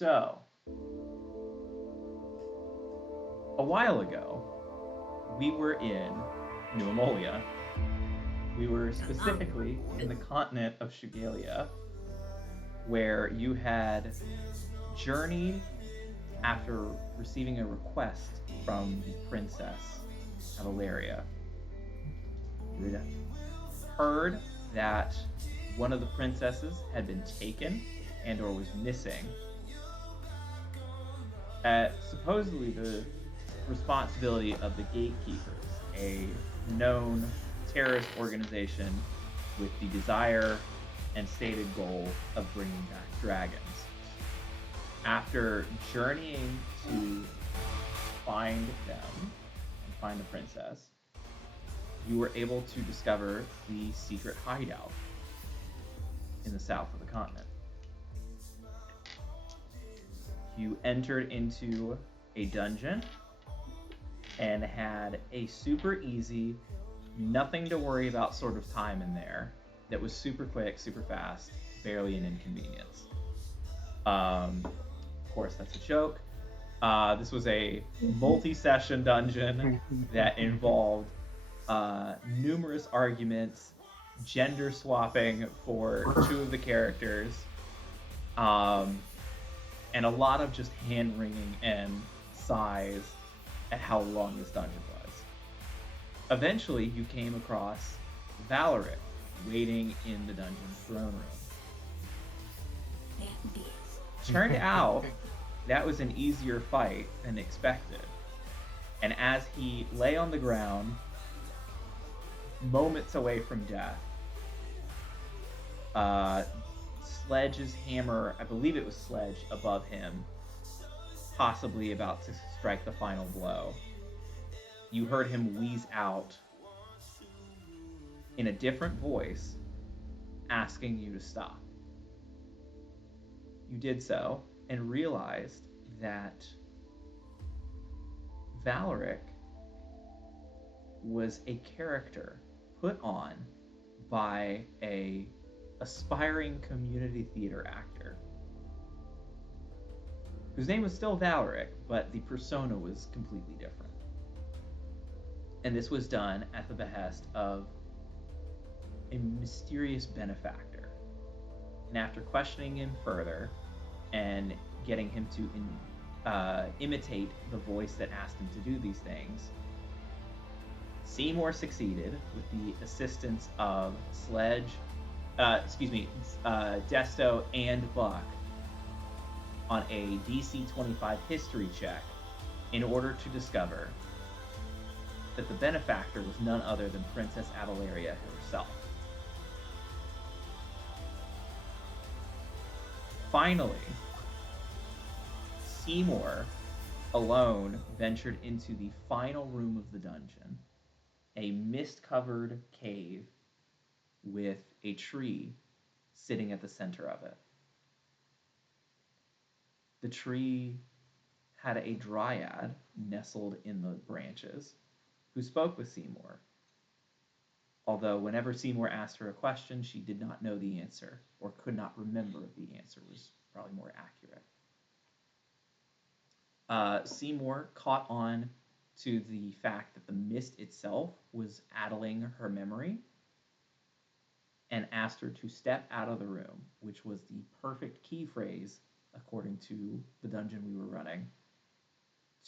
So, a while ago, we were in New Ammolia. We were specifically in the continent of Shugalia, where you had journeyed after receiving a request from the princess of Valeria. You had heard that one of the princesses had been taken and or was missing. Supposedly the responsibility of the gatekeepers, a known terrorist organization with the desire and stated goal of bringing back dragons. After journeying to find them and find the princess, you were able to discover the secret hideout in the south of the continent. You entered into a dungeon and had a super easy, nothing to worry about sort of time in there that was super quick, super fast, barely an inconvenience. Of course, that's a joke. This was a multi-session dungeon that involved numerous arguments, gender swapping for two of the characters, and a lot of just hand-wringing and sighs at how long this dungeon was. Eventually, you came across Valeric waiting in the dungeon's throne room. Turned out that was an easier fight than expected. And as he lay on the ground, moments away from death, Sledge's hammer, I believe it was Sledge, above him, possibly about to strike the final blow. You heard him wheeze out in a different voice, asking you to stop. You did so and realized that Valeric was a character put on by a aspiring community theater actor whose name was still Valeric, but the persona was completely different. And this was done at the behest of a mysterious benefactor. And after questioning him further and getting him to imitate the voice that asked him to do these things, Seymour succeeded with the assistance of Desto and Buck on a DC 25 history check in order to discover that the benefactor was none other than Princess Valeria herself. Finally, Seymour alone ventured into the final room of the dungeon, a mist-covered cave with a tree sitting at the center of it. The tree had a dryad nestled in the branches who spoke with Seymour, although whenever Seymour asked her a question, she did not know the answer, or could not remember if the answer was probably more accurate. Seymour caught on to the fact that the mist itself was addling her memory and asked her to step out of the room, which was the perfect key phrase, according to the dungeon we were running,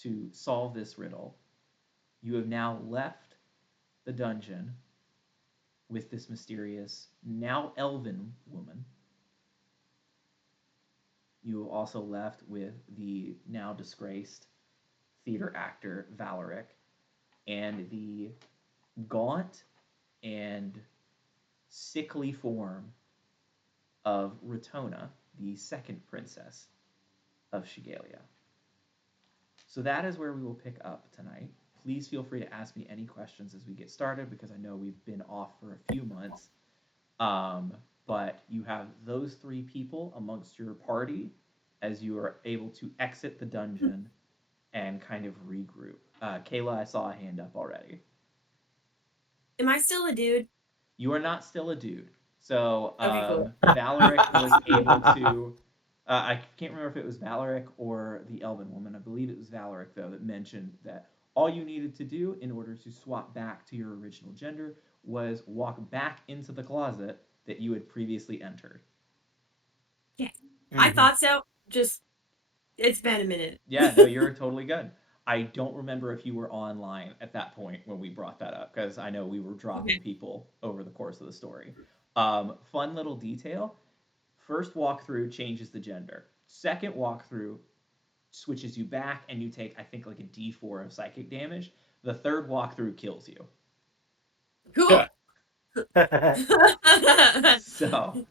to solve this riddle. You have now left the dungeon with this mysterious, now elven woman. You have also left with the now disgraced theater actor Valeric and the gaunt and sickly form of Ratona, the second princess of Shugalia. So that is where we will pick up tonight. Please feel free to ask me any questions as we get started, because I know we've been off for a few months. But you have those three people amongst your party as you are able to exit the dungeon and kind of regroup. Kayla, I saw a hand up already. Am I still a dude? You are not still a dude. So Okay, cool. Valeric was able to I can't remember if it was Valeric or the Elven woman. I believe it was Valeric, though, that mentioned that all you needed to do in order to swap back to your original gender was walk back into the closet that you had previously entered. Okay. I Mm-hmm. thought so. Just it's been a minute. Yeah, no, you're totally good. I don't remember if you were online at that point when we brought that up because I know we were dropping Okay. people over the course of the story. Fun little detail. First walkthrough changes the gender. Second walkthrough switches you back and you take, I think, like a d4 of psychic damage. The third walkthrough kills you. Cool. So,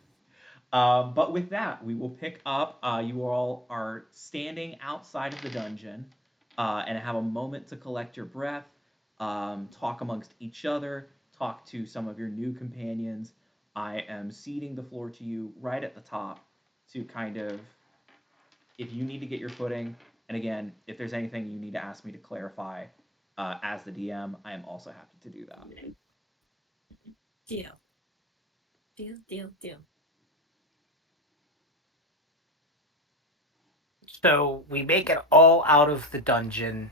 but with that, we will pick up. You all are standing outside of the dungeon and have a moment to collect your breath, talk amongst each other, talk to some of your new companions. I am ceding the floor to you right at the top to kind of, if you need to get your footing, and again, if there's anything you need to ask me to clarify as the DM, I am also happy to do that. Deal. Deal. Deal. Deal. So we make it all out of the dungeon,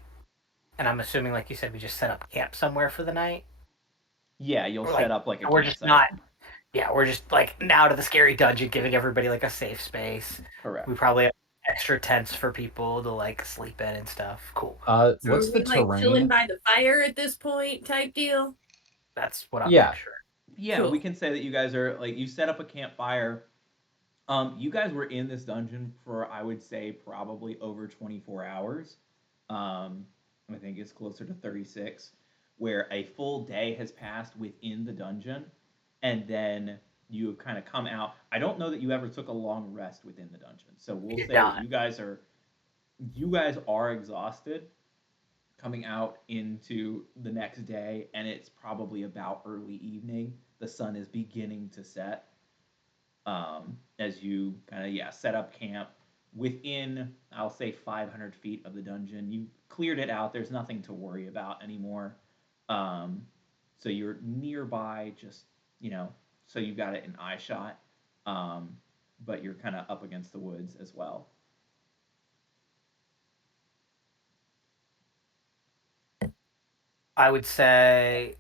and I'm assuming, like you said, we just set up camp somewhere for the night. Yeah, you'll Or set like up like a we're just campsite. not. Yeah, we're just like out of the scary dungeon, giving everybody like a safe space. We Correct. probably have extra tents for people to like sleep in and stuff. Cool. So are What's the we like chilling terrain? by the fire at this point type deal? That's what I'm Yeah. picturing. Yeah, we Cool. can say that you guys are like you set up a campfire. You guys were in this dungeon for I would say probably over 24 hours. Um, I think it's closer to 36, where a full day has passed within the dungeon, and then you have kind of come out. I don't know that you ever took a long rest within the dungeon, so We we'll did say that not. you guys are exhausted coming out into the next day, and it's probably about early evening. The sun is beginning to set as you kind of set up camp within, I'll say, 500 feet of the dungeon. You cleared it out. There's nothing to worry about anymore. Um, so you're nearby, just so you've got it in eye shot, um, but you're kind of up against the woods as well. I would say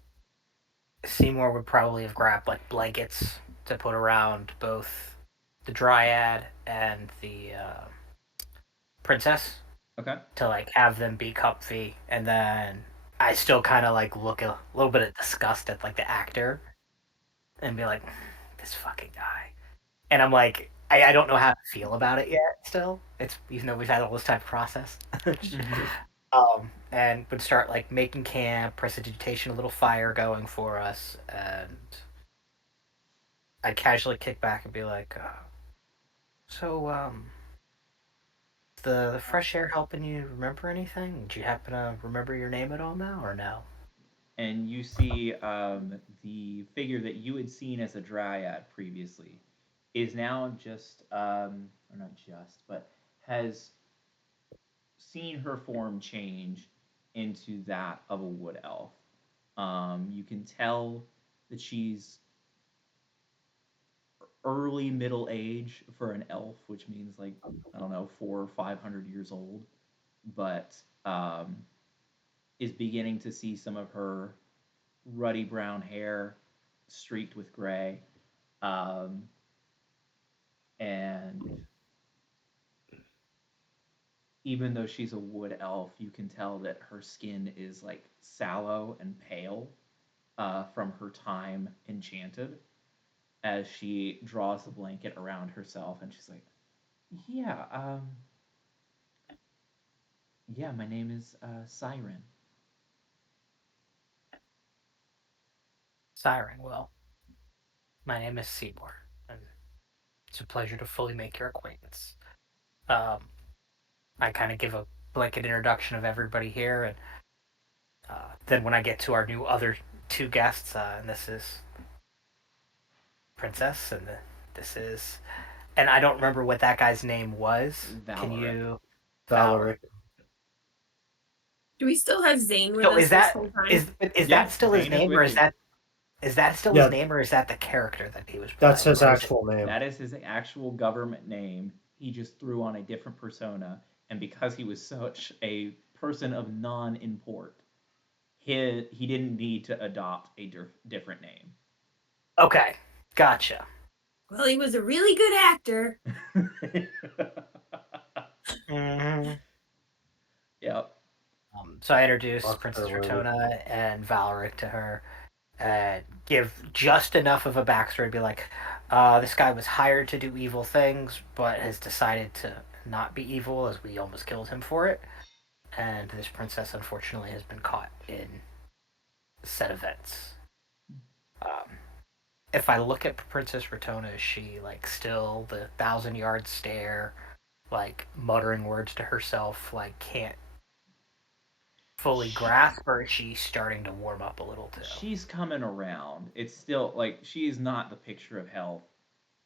Seymour would probably have grabbed like blankets to put around both the dryad and the princess Okay. to like have them be comfy, and then I still kind of like look a little bit of disgust at like the actor and be like, this fucking guy. And I'm like, I don't know how to feel about it yet. Still, it's even though we've had all this time to process. Mm-hmm. And would start like making camp, prestidigitation, a little fire going for us, and I'd casually kick back and be like, so the fresh air helping you remember anything? Do you happen to remember your name at all now, or no? And you see the figure that you had seen as a dryad previously is now just, or not just, but has seen her form change into that of a wood elf. You can tell that she's early middle age for an elf, which means like I don't know 400 or 500 years old, but um, is beginning to see some of her ruddy brown hair streaked with gray, um, and even though she's a wood elf, you can tell that her skin is like sallow and pale from her time enchanted as she draws the blanket around herself and she's like, yeah, yeah, my name is Siren. Siren, well, my name is Seymour, and it's a pleasure to fully make your acquaintance. Um, I kind of give a blanket introduction of everybody here, and then when I get to our new other two guests, and this is Princess, and this is, and I don't remember what that guy's name was. Can Valeric. you, Valeric? Valeric. Do we still have Zane with So us this whole time? is Yeah, that still his Zane is name, or with you. is that still his Yeah, name, or is that the character that he was that's playing, his or is it? actual name. That is his actual government name. he just threw on a different persona, and because he was such a person of non-import, he didn't need to adopt a different name. Okay, gotcha. Well, he was a really good actor. Mm-hmm. Yep. So I introduce Oscar Princess worthy. Rotona and Valeric to her, and give just enough of a backstory to be like, this guy was hired to do evil things, but has decided to not be evil as we almost killed him for it. And this princess, unfortunately, has been caught in said events. Um, if I look at Princess Rotona, is she like still the 1,000 yard stare, like muttering words to herself, like can't fully grasp, or is she starting to warm up a little too? She's coming around. It's still like she is not the picture of health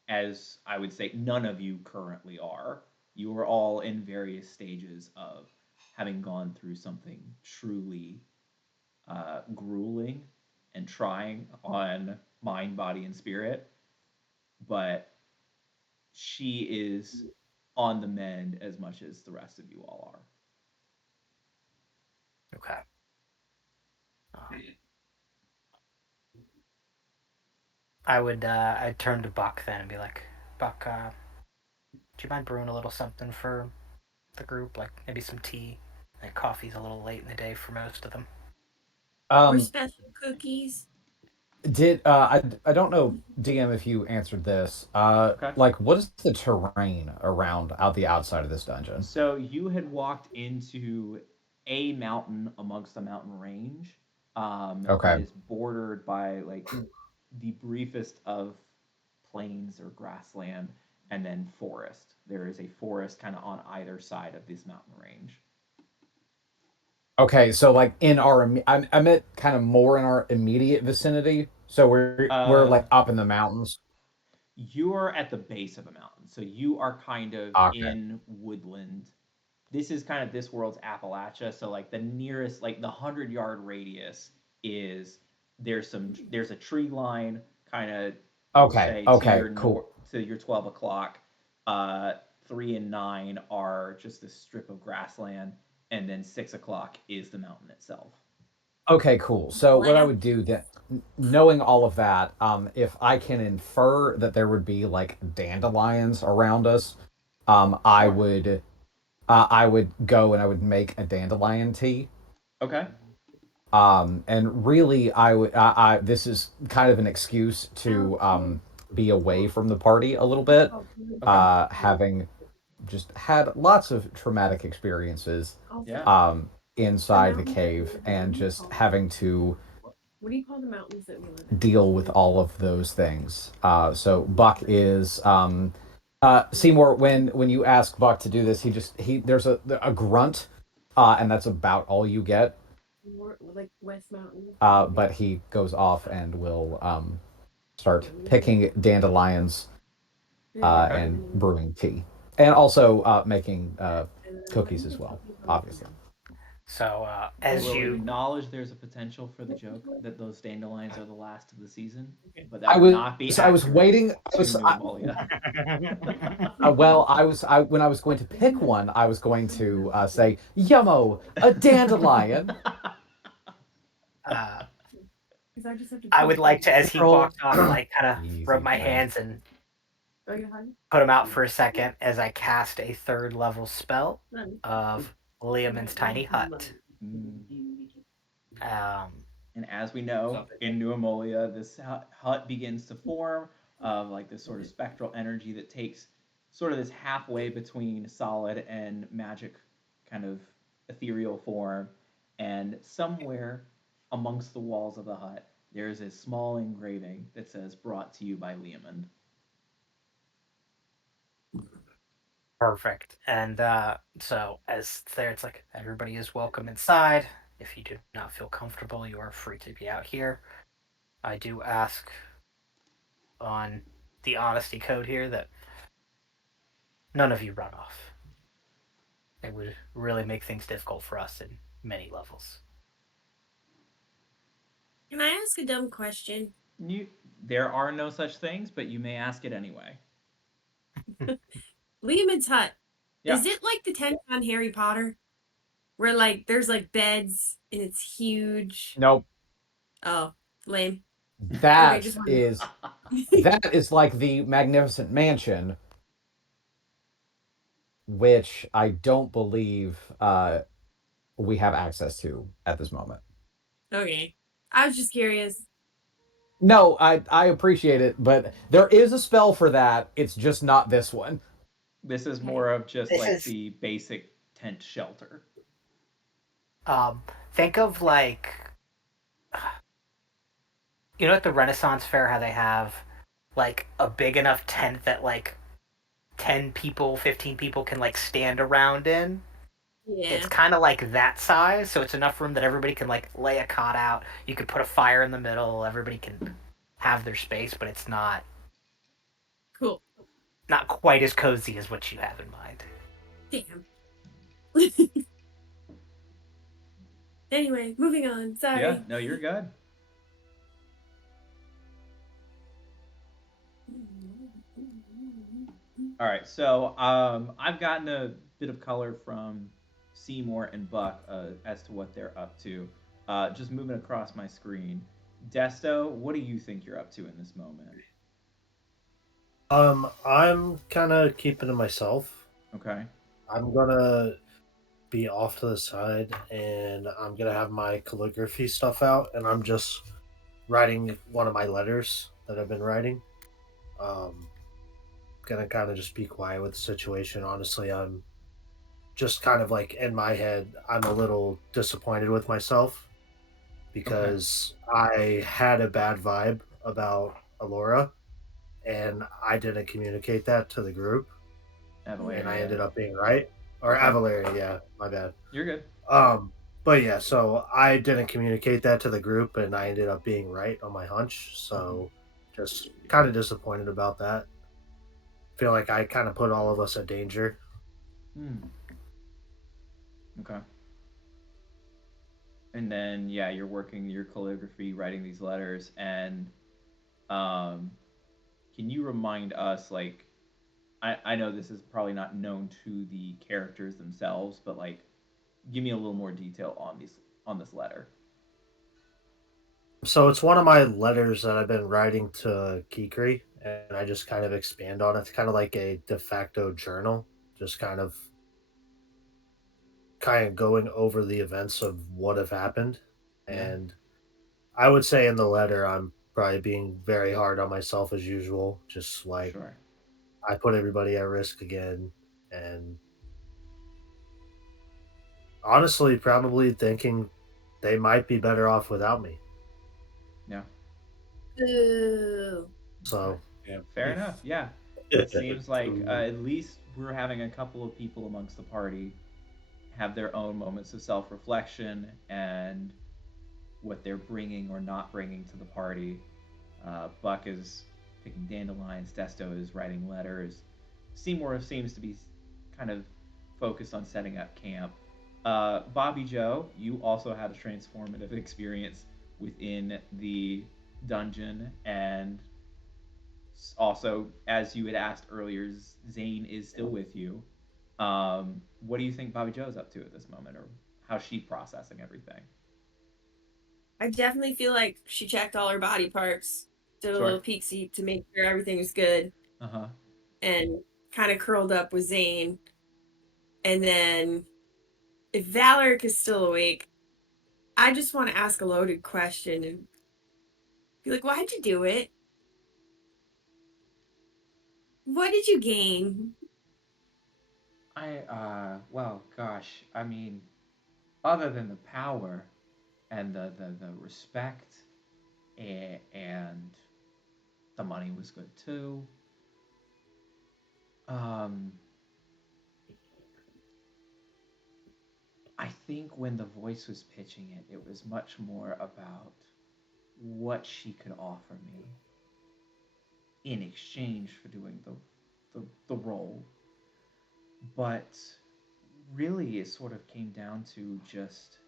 as I would say none of you currently are. You are all in various stages of having gone through something truly grueling and trying on mind, body, and spirit. But she is on the mend as much as the rest of you all Okay. Um, I'd turn to Buck then and be like, Buck, do you mind brewing a little something for the group? Like maybe some tea. Like coffee's a little late in the day for most of them. Or Um, special cookies. did I don't know, DM, if you answered this. are. Okay. Like, what is the terrain around out the outside of this dungeon? So you had walked into a mountain amongst a mountain range that Okay. is bordered by like the briefest of plains or grassland and then forest. There is a forest kind of on either side of this mountain range. Okay, so like in our, I meant kind of more in our immediate vicinity. So we're Uh, like up in the mountains. you are at the base of a mountain, so you are kind of Okay. in woodland. This is kind of this world's Appalachia. So like the nearest, like the 100 yard radius is there's a tree line kind of we'll Okay. say to Okay. your Cool. north to your 12 o'clock. 3 and 9 are just a strip of grassland, and then 6 o'clock is the mountain itself. Okay. Cool. So what I Land. would do then, knowing all of that, if I can infer that there would be like dandelions around us, I Sure. would I would go and I would make a dandelion tea. Okay. And really, this is kind of an excuse to be away from the party a little bit, Okay. having just had lots of traumatic experiences Yeah. um, inside the cave, and just having to What do you call the mountains that we live in? deal with all of those things. So Buck is Seymour. When you ask Buck to do this, he there's a grunt, and that's about all you get. More like West Mountain. But he goes off and will start picking dandelions Okay. and brewing tea, and also making cookies as well, obviously. So I as will you acknowledge there's a potential for the joke that those dandelions are the last of the season, but that I would was not be I was accurate waiting. to New Amolia. Well, when I was going to pick one, I was going to say, "Yummo, a dandelion." uh, Because I just have to. I would like to, as he Roll walks off, like kind of rub easy, my friend. hands and Are you hungry? put them out for a second as I cast a third level spell of Liamon's tiny hut. Mm. Um, And as we know, in New Amolia, this hut begins to form of like this sort of spectral energy that takes sort of this halfway between solid and magic kind of ethereal form. And somewhere amongst the walls of the hut, there is a small engraving that says, "Brought to you by Leomund." Perfect. And so as there, it's like everybody is welcome inside. If you do not feel comfortable, you are free to be out here. I do ask on the honesty code here that none of you run off. It would really make things difficult for us in many levels. Can I ask a dumb question? You, there are no such things, but you may ask it anyway. Lehman's Hut. Yeah. Is it like the tent on Harry Potter? Where like there's like beds and it's huge. Nope. Oh, lame. Okay, That just one. is that is like the Magnificent Mansion, which I don't believe we have access to at this moment. Okay. I was just curious. No, I appreciate it, but there is a spell for that. It's just not this one. This is Okay. more of just This like is the basic tent shelter. think of like at the Renaissance Fair how they have like a big enough tent that like 10 people, 15 people can like stand around in. It's Yeah. kind of like that size, so it's enough room that everybody can like lay a cot out. You could put a fire in the middle. Everybody can have their space, but it's Cool. not quite as cozy as what you have in mind. Damn. Anyway, moving on. Yeah, Sorry. no, you're good. All right, so I've gotten a bit of color from Seymour and Buck as to what they're up to. Just moving across my screen. Desto, what do you think you're up to in this moment? I'm kind of keeping to myself. Okay. I'm gonna be off to the side, and I'm gonna have my calligraphy stuff out, and I'm just writing one of my letters that I've been writing. Um, gonna kind of just be quiet with the situation. Honestly, I'm just kind of like in my head, I'm a little disappointed with myself Okay. because I had a bad vibe about Alora, and I didn't communicate that to the group, and I Avalaria. ended up being right. Or Okay. Avalaria, yeah, my bad. You're good. Um, but yeah, so I didn't communicate that to the group, and I ended up being right on my hunch. Mhm. So just kind of disappointed about that. Feel like I kind of put all of us at danger. Hmm. Okay. And then yeah, you're working your calligraphy, writing these letters, and um, can you remind us like I know this is probably not known to the characters themselves, but like give me a little more detail on this letter. So it's one of my letters that I've been writing to Kikri, and I just kind of expand on it. It's kind of like a de facto journal, just kind of going over the events of what have happened. Yeah, And I would say in the letter, I'm probably being very hard on myself as usual. Just like sure. I put everybody at risk again, and honestly, probably thinking they might be better off without me. Yeah. Ooh. Okay. So, Yeah. Fair enough. Yeah. It seems like True. at least we're having a couple of people amongst the party have their own moments of self-reflection and what they're bringing or not bringing to the party. Buck is picking dandelions. Desto is writing letters. Seymour seems to be kind of focused on setting up camp. Bobby Joe, you also had a transformative experience within the dungeon, and also, as you had asked earlier, Zane is still with you. What do you think Bobby Joe's up to at this moment, or how's she processing everything? I definitely feel like she checked all her body parts, did a Sure. little peek see to make sure everything was good, Uh huh. and kind of curled up with Zane. And then, if Valeric is still awake, I just want to ask a loaded question and be like, why'd you do it? What did you gain? Well, gosh, I mean, other than the power and the respect and the money was good too. Um, I think when the voice was pitching it, it was much more about what she could offer me in exchange for doing the role. But really, it sort of came down to just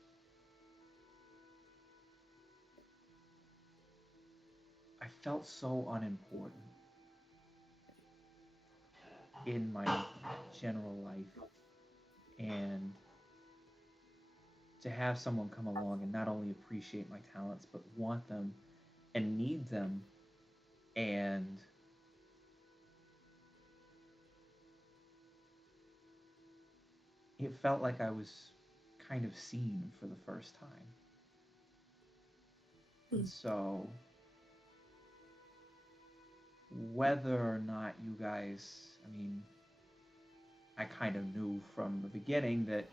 I felt so unimportant. in my general life, and to have someone come along and not only appreciate my talents but want them and need them, and it felt like I was kind of seen for the first time. And Hmm. so whether or not you guys, I mean, I kind of knew from the beginning that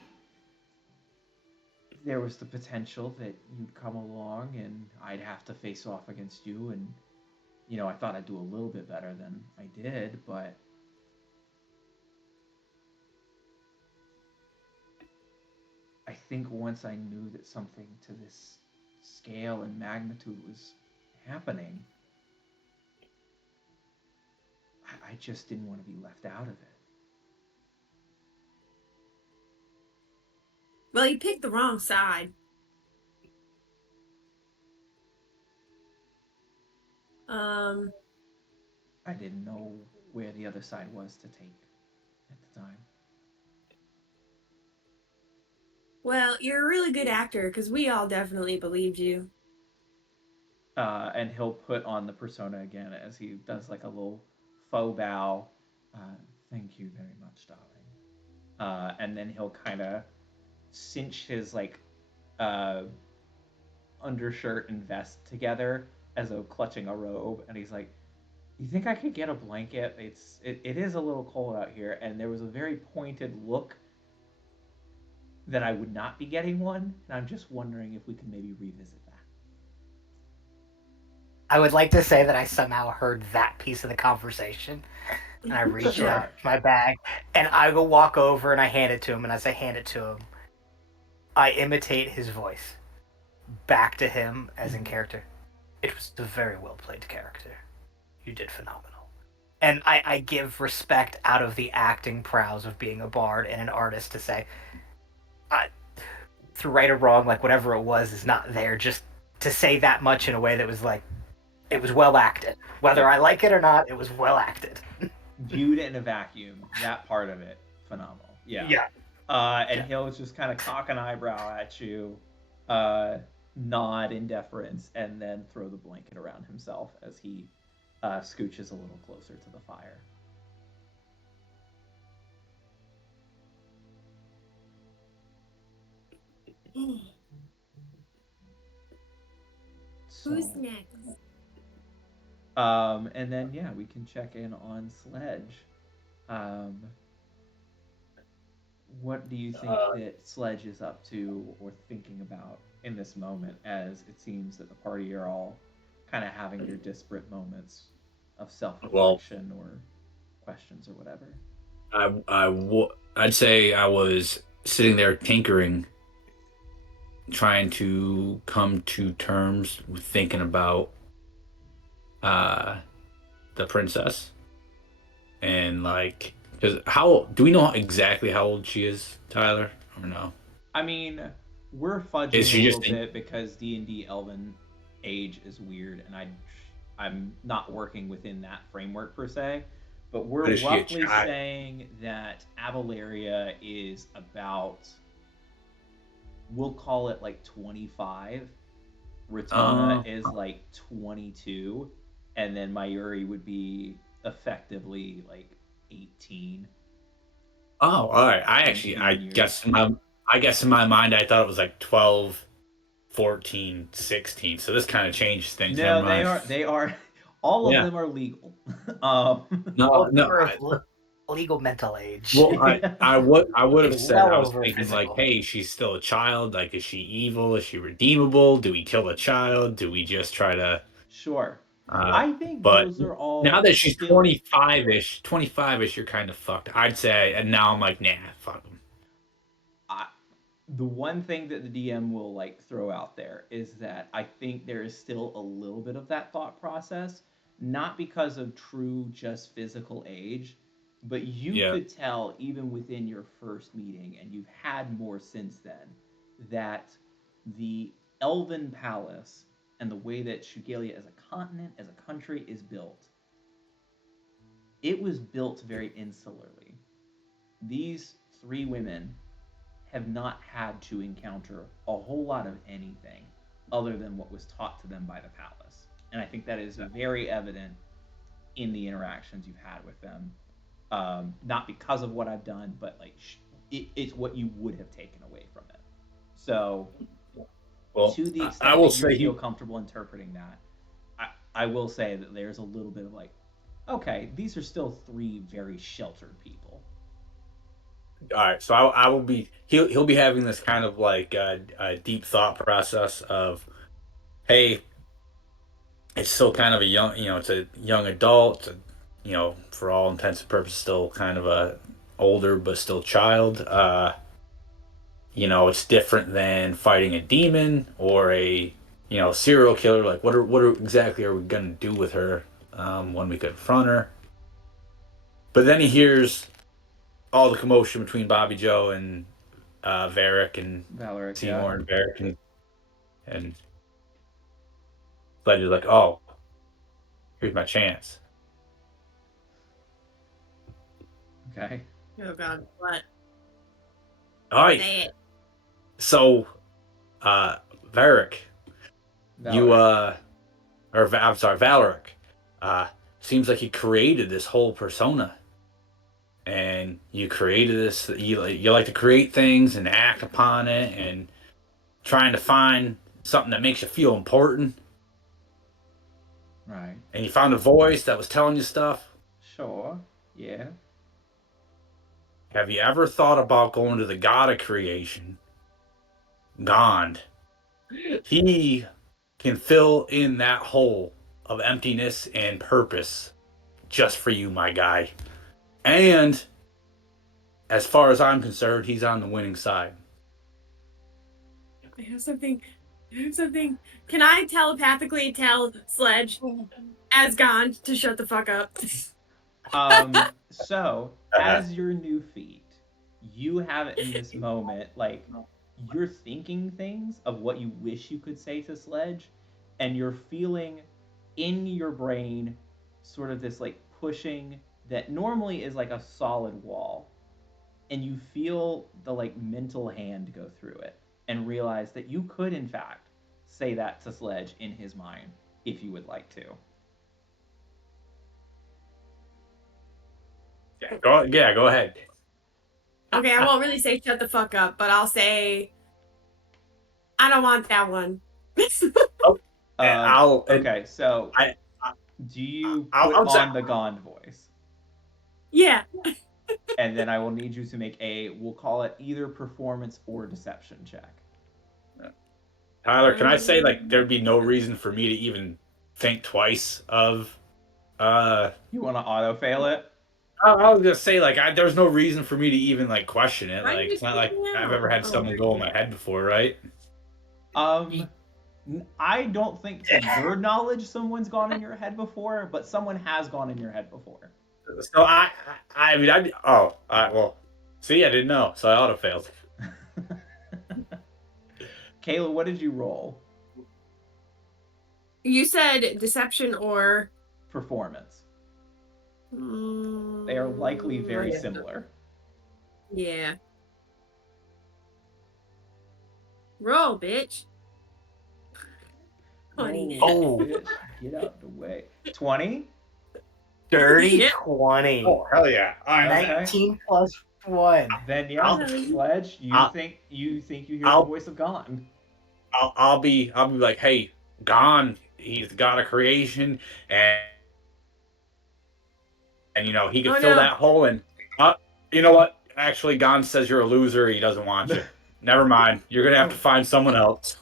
there was the potential that you'd come along and I'd have to face off against you. And, I thought I'd do a little bit better than I did, but I think once I knew that something to this scale and magnitude was happening, I just didn't want to be left out of it. Well, you picked the wrong side. Um, I didn't know where the other side was to take at the time. well, you're a really good actor because we all definitely believed you. And he'll put on the persona again as he does like a little faux bow. Uh, Thank you very much, darling. And then he'll kind of cinch his like uh, undershirt and vest together as though clutching a robe, and he's like, "You think I could get a blanket? It is a little cold out here." And there was a very pointed look that I would not be getting one, and I'm just wondering if we could maybe revisit that. I would like to say that I somehow heard that piece of the conversation, and I reach Sure. out my bag, and I go walk over and I hand it to him, and as I hand it to him, I imitate his voice back to him as in character. It was a very well played character. You did phenomenal. And I give respect out of the acting prowess of being a bard and an artist to say, I, through right or wrong, like whatever it was is not there. Just to say that much in a way that was like, it was well acted. Whether Yeah. I like it or not, it was well acted. Viewed in a vacuum, that part of it, phenomenal. Yeah. Yeah. And Yeah. he'll just kind of cock an eyebrow at you, uh, nod in deference, and then throw the blanket around himself as he scooches a little closer to the fire. Who's So, next? and then yeah, we can check in on Sledge. Um, what do you think Uh, that Sledge is up to or thinking about in this moment, as it seems that the party are all kind of having their disparate moments of Well, self-reflection or questions or whatever? I'd say I was sitting there tinkering, trying to come to terms with thinking about uh the princess and like because how do we know exactly how old she is, Tyler? Or no? I mean, we're Is fudging a she little just bit because D&D Elven age is weird, and I'm not working within that framework per se. But we're what is she a roughly child? saying that Avalaria is about, we'll call it like 25. Ratona Uh, is like 22, and then Mayuri would be effectively like 18, oh, all right. in years. I guess in my mind I thought it was like 12, 14, 16. So this kind of changes things. Never No, they mind. are they are all of Yeah. them are legal. um, No, Both no. are of legal mental age. Well, I would have And said well I was over thinking like, physical. hey, she's still a child. Like, is she evil? Is she redeemable? Do we kill the child? Do we just try to? sure. Uh, I think but those are now all that she's still. 25-ish, you're kind of fucked. I'd say, and now I'm like, nah, fuck them. I, the one thing that the DM will like throw out there is that I think there is still a little bit of that thought process, not because of true just physical age, but you Yeah. could tell even within your first meeting, and you've had more since then, that the Elven Palace and the way that Shugalia as a continent, as a country, is built it was built very insularly. These three women have not had to encounter a whole lot of anything other than what was taught to them by the palace. And I think that is very evident in the interactions you've had with them. Not because of what I've done, but like it's what you would have taken away from it. So, Well, to the I extent will that you say feel comfortable interpreting that, I will say that there's a little bit of like, okay, these are still three very sheltered people. all right. So I will be he'll be having this kind of like deep thought process of, hey, it's still kind of a young, it's a young adult, for all intents and purposes, still kind of a older but still child. It's different than fighting a demon or a serial killer. Like, exactly are we gonna do with her when we confront her? But then he hears all the commotion between Bobby Joe and Varric and Valeric, yeah. Seymour and Varric and Ledger's like, oh, here's my chance. Okay. Oh God, what? All right. Say it. So, Varric, you Valeric. I'm sorry, Valeric, seems like you created this whole persona, and you created this. You like to create things and act upon it, and trying to find something that makes you feel important. Right. And you found a voice that was telling you stuff. Sure. Yeah. Have you ever thought about going to the god of creation, Gond? He can fill in that hole of emptiness and purpose just for you, my guy. And as far as I'm concerned, he's on the winning side. I have something. I have something. Can I telepathically tell Sledge as gone to shut the fuck up? So as your new feat, you have it in this moment, like you're thinking things of what you wish you could say to Sledge, and you're feeling in your brain sort of this like pushing that normally is like a solid wall, and you feel the like mental hand go through it and realize that you could in fact say that to Sledge in his mind if you would like to. Go ahead. Okay, I won't really say shut the fuck up, but I'll say I don't want that one. Okay, so I, do you I'll- put I'll say- on the Gond voice? Yeah. And then I will need you to make we'll call it either performance or deception check. Tyler, can I say like there'd be no reason for me to even think twice of You want to auto fail it? I was gonna say like there's no reason for me to even like question it. Why Like you it's not like freaking I've out? ever had someone go in my head before, right? I don't think to your knowledge someone's gone in your head before, but someone has gone in your head before. So I mean well, see, I didn't know, so I auto failed. Kayla, what did you roll? You said deception or Performance. They are likely very similar. Yeah. Roll, bitch. 20. Oh, bitch, get out the way. 20? Dirty Yeah. 20. Oh hell yeah! All right, Okay. 19 plus 1. Then yeah, Sledge, you think you hear the voice of Gone. I'll be like, hey, Gon, he's the god of creation, and he can fill that hole. And you know what? Actually, Gon says you're a loser. He doesn't want you. Never mind. You're gonna have to find someone else.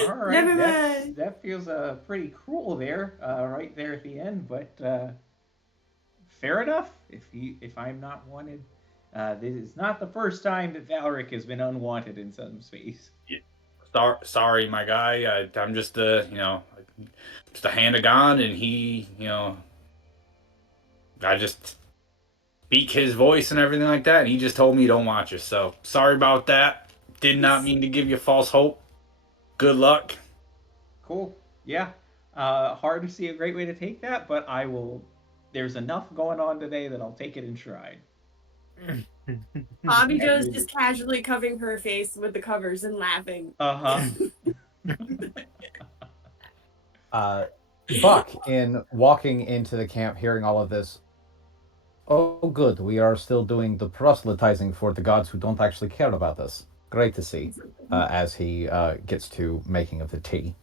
All right, Never mind. that feels pretty cruel there, right there at the end. But fair enough. If I'm not wanted, this is not the first time that Valeric has been unwanted in some space. Sorry, my guy. I'm just just a hand of Gon, and he, I just speak his voice and everything like that, and he just told me he don't want you. So sorry about that. Did not mean to give you false hope. Good luck. Cool. Yeah. Hard to see a great way to take that, but I will there's enough going on today that I'll take it in stride. Bobby Can't Joe's read just it. casually covering her face with the covers and laughing. Uh Uh, Buck, in walking into the camp, hearing all of this, oh, good, we are still doing the proselytizing for the gods who don't actually care about us. Great to see, as he gets to making of the tea.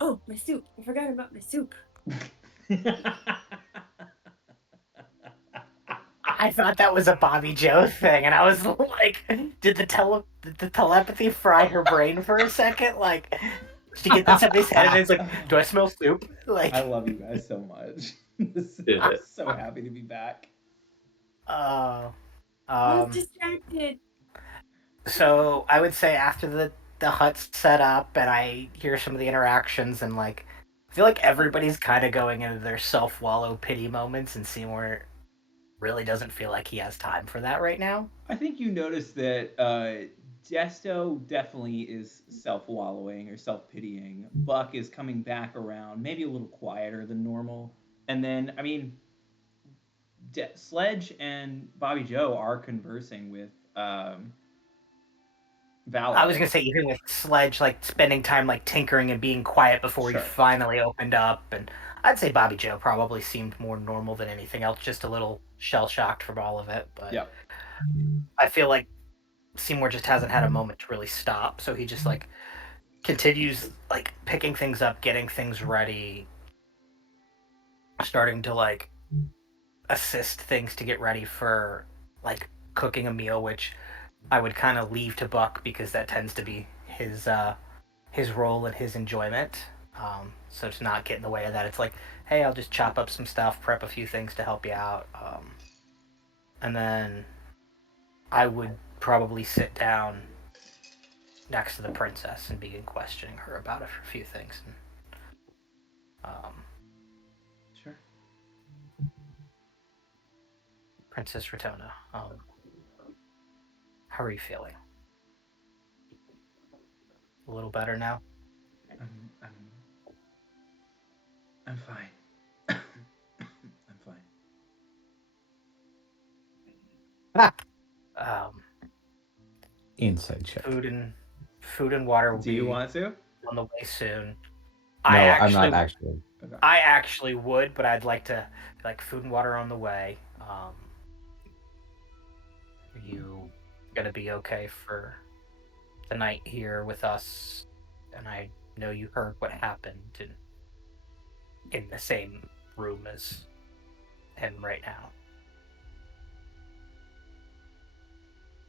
Oh, my soup. I forgot about my soup. huh. I thought that was a Bobby Joe thing, and I was like, did the telepathy fry her brain for a second? Like, did she get this in his head, and it's like, do I smell soup? Like, I love you guys so much. I'm so happy to be back. uh, I was um, distracted. so I would say after the hut's set up, and I hear some of the interactions, and like, I feel like everybody's kind of going into their self wallow pity moments, and Seymour really doesn't feel like he has time for that right now. I think you noticed that Desto definitely is self wallowing or self pitying. Buck is coming back around, maybe a little quieter than normal. And then, I mean, Sledge and Bobby Joe are conversing with I was Valeric. gonna say even with Sledge, like spending time like tinkering and being quiet before he Sure. finally opened up, and I'd say Bobby Joe probably seemed more normal than anything else, just a little shell shocked from all of it. But Yep. I feel like Seymour just hasn't had a moment to really stop, so he just like continues like picking things up, getting things ready, starting to like assist things to get ready for like cooking a meal, which I would kind of leave to Buck because that tends to be his role and his enjoyment. So to not get in the way of that, it's like, hey, I'll just chop up some stuff, prep a few things to help you out, and then I would probably sit down next to the princess and begin questioning her about a few things. And, Sure. Princess Ratona, how are you feeling? A little better now? I'm, I'm, I'm fine. I'm fine. Um, Inside check. food and water will Do you be want to? on the way soon. No, I'm not actually. Okay. I actually would, but I'd like to like food and water on the way. You gonna be okay for the night here with us? And I know you heard what happened in the same room as him right now.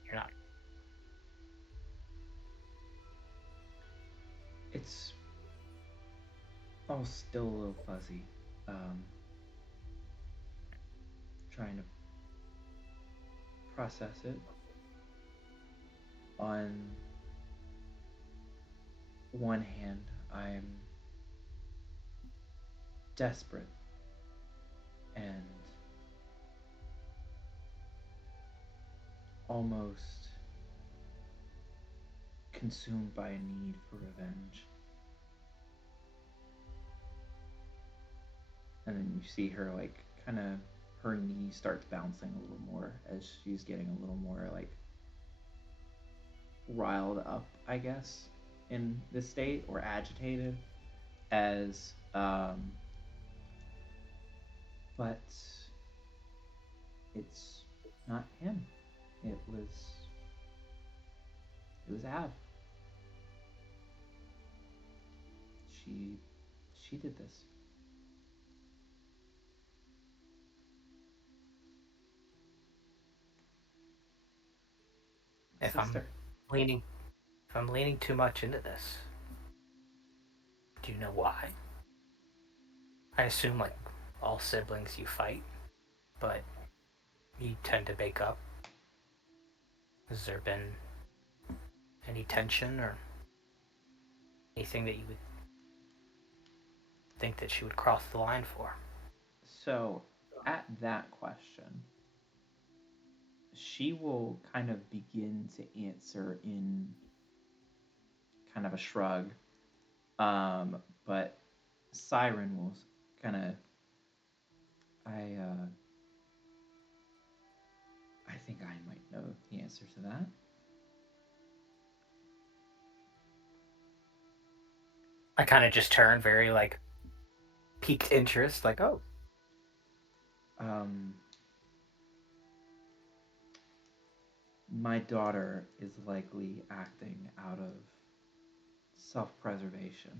You're not. It's all still a little fuzzy. Um, Trying to process it. On one hand, I'm desperate and almost consumed by a need for revenge. And then you see her like kind of her knee starts bouncing a little more as she's getting a little more like riled up, I guess, in this state or agitated as but it's not him. It was Av. She she did this. If I'm Sister. leaning, if I'm leaning too much into this, do you know why? I assume like all siblings you fight, but you tend to make up. Has there been any tension or anything that you would think that she would cross the line for? So at that question, she will kind of begin to answer in kind of a shrug. But Siren will kind of I think I might know the answer to that. I kind of just turn very like piqued interest, like, oh, Um, my daughter is likely acting out of self-preservation.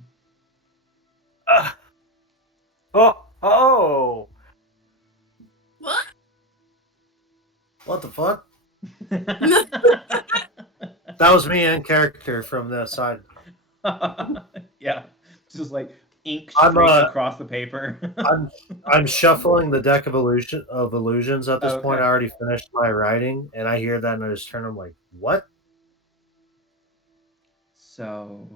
oh, What? What the fuck? That was me in character from the side. Yeah, just like ink I'm streaked across the paper. I'm shuffling the deck of illusions at this point. Okay. I already finished my writing, and I hear that, and I just turn. I'm like, what? So,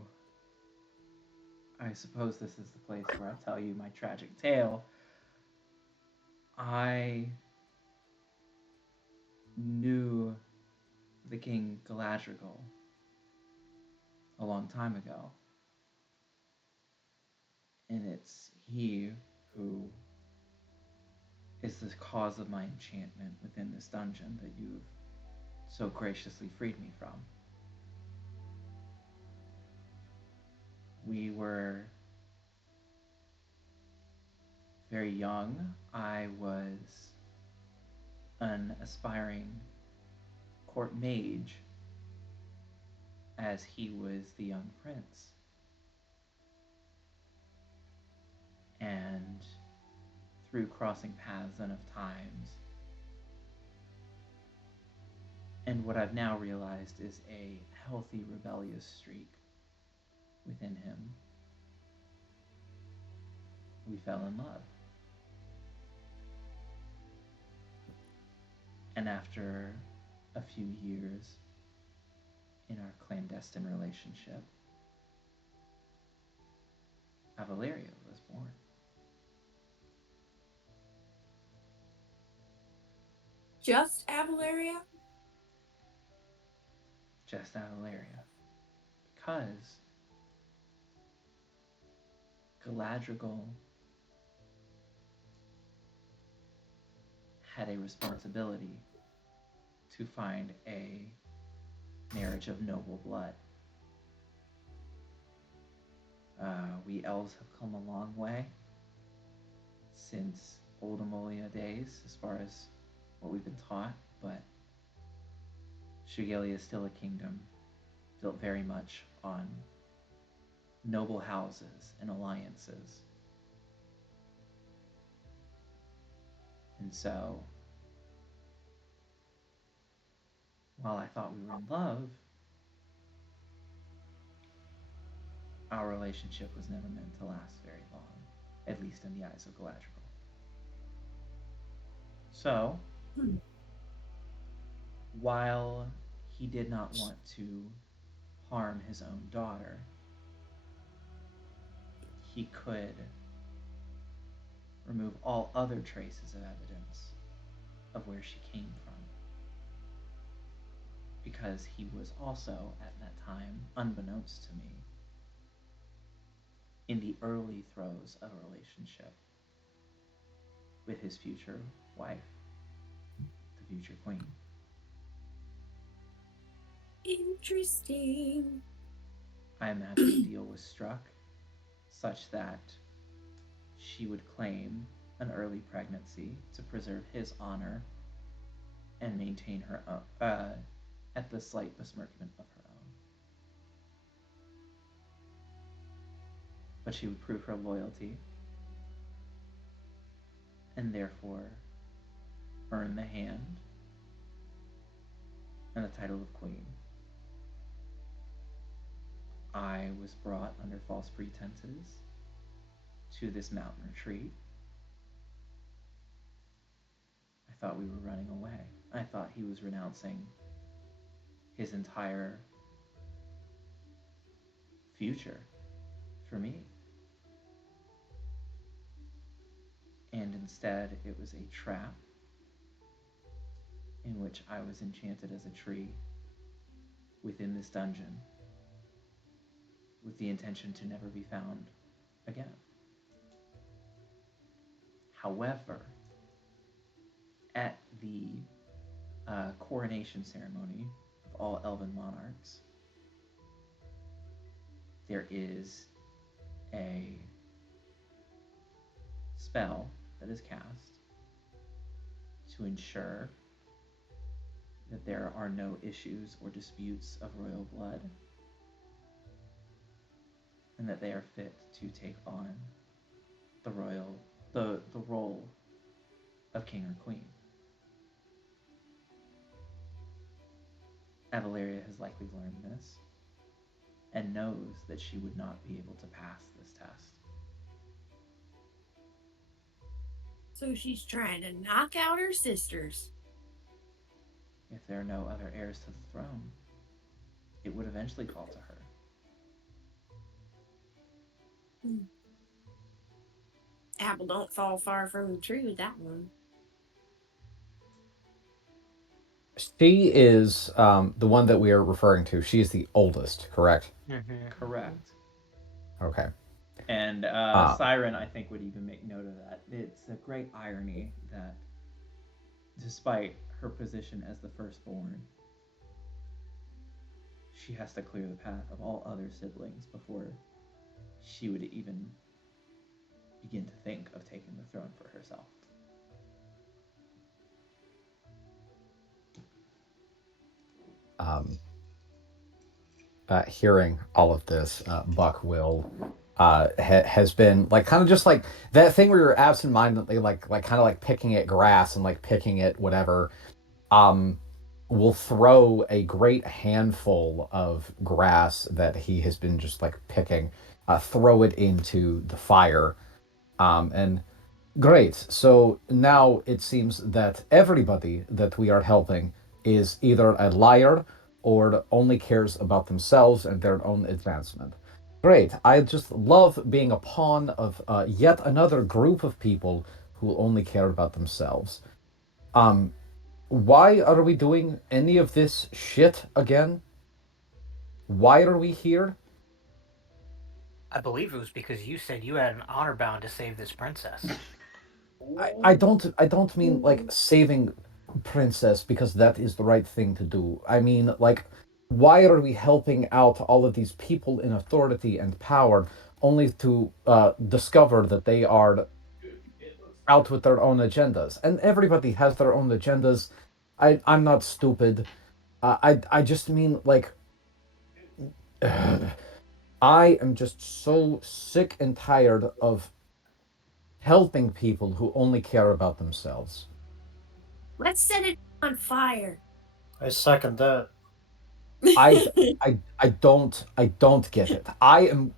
I suppose this is the place where I tell you my tragic tale. I knew the King Galadriel a long time ago, and it's he who is the cause of my enchantment within this dungeon that you've so graciously freed me from. We were very young. I was an aspiring court mage, as he was the young prince. And through crossing paths enough times, and what I've now realized is a healthy rebellious streak within him, we fell in love. And after a few years in our clandestine relationship, Avaleria was born. Just Avalaria? Just Avaleria. Because Galadriel had a responsibility to find a marriage of noble blood. We elves have come a long way since old Ammolia days as far as what we've been taught, but Shigelia is still a kingdom built very much on noble houses and alliances. And so, while I thought we were in love, our relationship was never meant to last very long, at least in the eyes of Galadriel. So, while he did not want to harm his own daughter, he could remove all other traces of evidence of where she came from. Because he was also, at that time, unbeknownst to me, in the early throes of a relationship with his future wife, the future queen. Interesting. I imagine a deal was struck such that she would claim an early pregnancy to preserve his honor and maintain her at the slight besmirkment of her own. But she would prove her loyalty and therefore earn the hand and the title of queen. I was brought under false pretenses to this mountain retreat. I thought we were running away. I thought he was renouncing his entire future for me. And instead, it was a trap in which I was enchanted as a tree within this dungeon with the intention to never be found again. However, at the coronation ceremony of all elven monarchs, there is a spell that is cast to ensure that there are no issues or disputes of royal blood, and that they are fit to take on the role of king or queen. Avaleria has likely learned this and knows that she would not be able to pass this test. So she's trying to knock out her sisters. If there are no other heirs to the throne, it would eventually fall to her. Apple don't fall far from the tree with that one. She is the one that we are referring to. She is the oldest, correct? Mm-hmm. Correct. Okay. And Siren, I think, would even make note of that. It's a great irony that despite her position as the firstborn, she has to clear the path of all other siblings before she would even begin to think of taking the throne for herself. Hearing all of this, Buck will has been like kind of just like that thing where you're absentmindedly like kind of like picking at grass and like picking at whatever. Um, will throw a great handful of grass that he has been just like picking, throw it into the fire, and great. So now it seems that everybody that we are helping is either a liar or only cares about themselves and their own advancement. Great. I just love being a pawn of yet another group of people who only care about themselves. Um, why are we doing any of this shit again? Why are we here? I believe it was because you said you had an honor bound to save this princess. I don't mean like saving princess because that is the right thing to do. I mean like why are we helping out all of these people in authority and power only to discover that they are out with their own agendas? And everybody has their own agendas. I'm not stupid. I just mean like I am just so sick and tired of helping people who only care about themselves. Let's set it on fire. I second that. I I don't get it. I am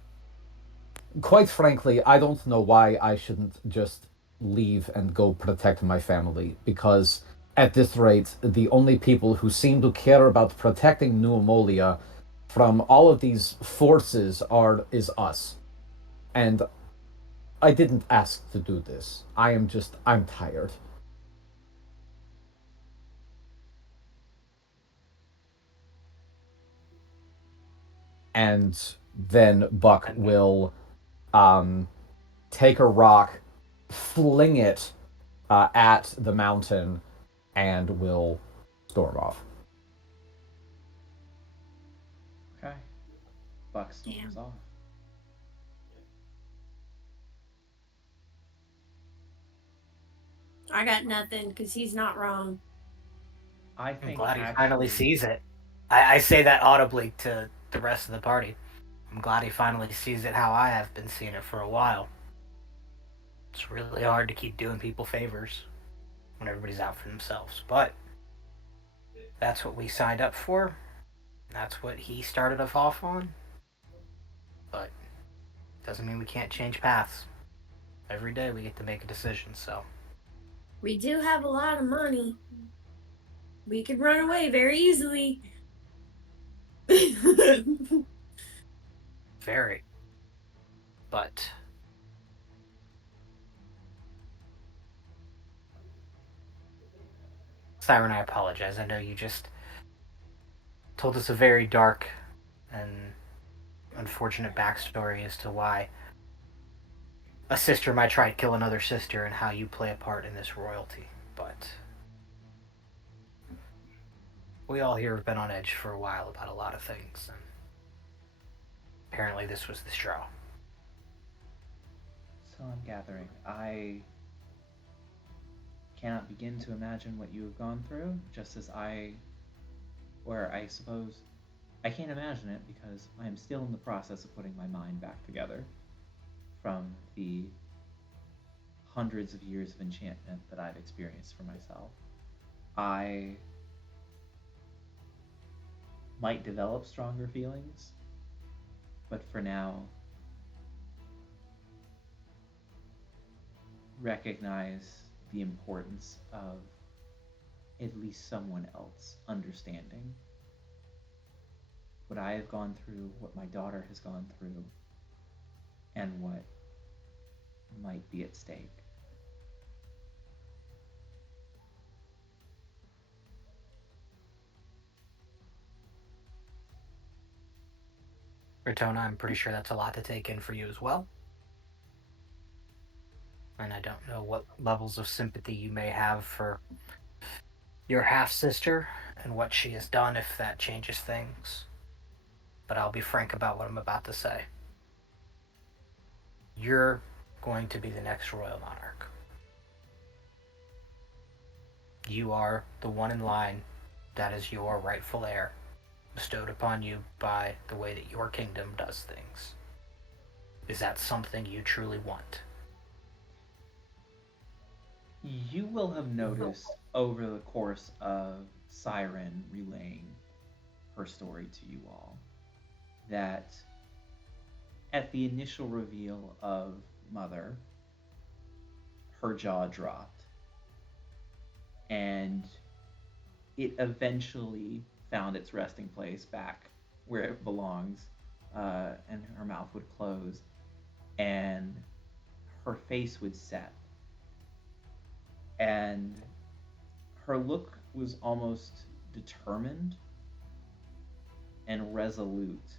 quite frankly, I don't know why I shouldn't just leave and go protect my family because at this rate, the only people who seem to care about protecting New Amolia from all of these forces is us. And I didn't ask to do this. I'm tired. And then Buck will take a rock, fling it at the mountain, and will storm off. Okay. Buck storms off. I got nothing because he's not wrong. I I'm think glad he actually, finally sees it. I say that audibly to the rest of the party. I'm glad he finally sees it how I have been seeing it for a while. It's really hard to keep doing people favors when everybody's out for themselves. But that's what we signed up for. That's what he started us off on. But doesn't mean we can't change paths. Every day we get to make a decision, so. We do have a lot of money. We could run away very easily. Very. But Siren, I apologize. I know you just told us a very dark and unfortunate backstory as to why a sister might try to kill another sister and how you play a part in this royalty. But We all here have been on edge for a while about a lot of things, and apparently this was the straw. So I'm gathering. I cannot begin to imagine what you have gone through, just as I suppose I can't imagine it because I am still in the process of putting my mind back together from the hundreds of years of enchantment that I've experienced for myself. I might develop stronger feelings, but for now, recognize the importance of at least someone else understanding what I have gone through, what my daughter has gone through, and what might be at stake. Ratona, I'm pretty sure that's a lot to take in for you as well. And I don't know what levels of sympathy you may have for your half sister and what she has done, if that changes things. But I'll be frank about what I'm about to say. You're going to be the next royal monarch. You are the one in line that is your rightful heir, bestowed upon you by the way that your kingdom does things. Is that something you truly want? You will have noticed over the course of Siren relaying her story to you all that at the initial reveal of Mother, her jaw dropped, and it eventually found its resting place back where it belongs, and her mouth would close, and her face would set, and her look was almost determined and resolute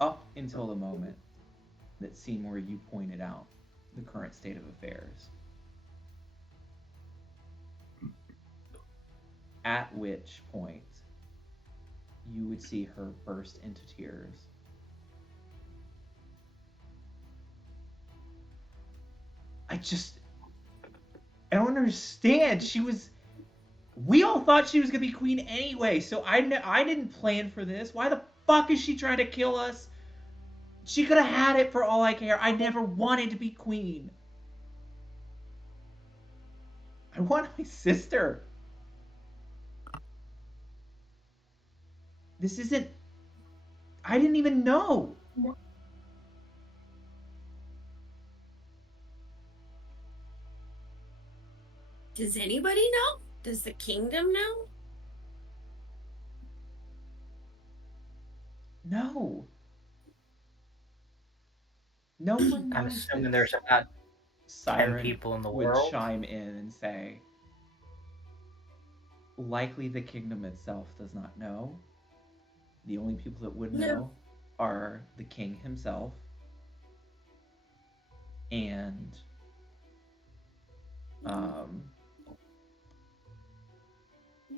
up until the moment that scene where you pointed out the current state of affairs. At which point you would see her burst into tears. I don't understand. We all thought she was gonna be queen anyway, so I didn't plan for this. Why the fuck is she trying to kill us? She could have had it for all I care. I never wanted to be queen. I want my sister. This isn't. I didn't even know. Does anybody know? Does the kingdom know? No. No one I'm knows assuming this. there's about 10 Siren people in the would world. chime in and say, likely the kingdom itself does not know. The only people that would know are the king himself and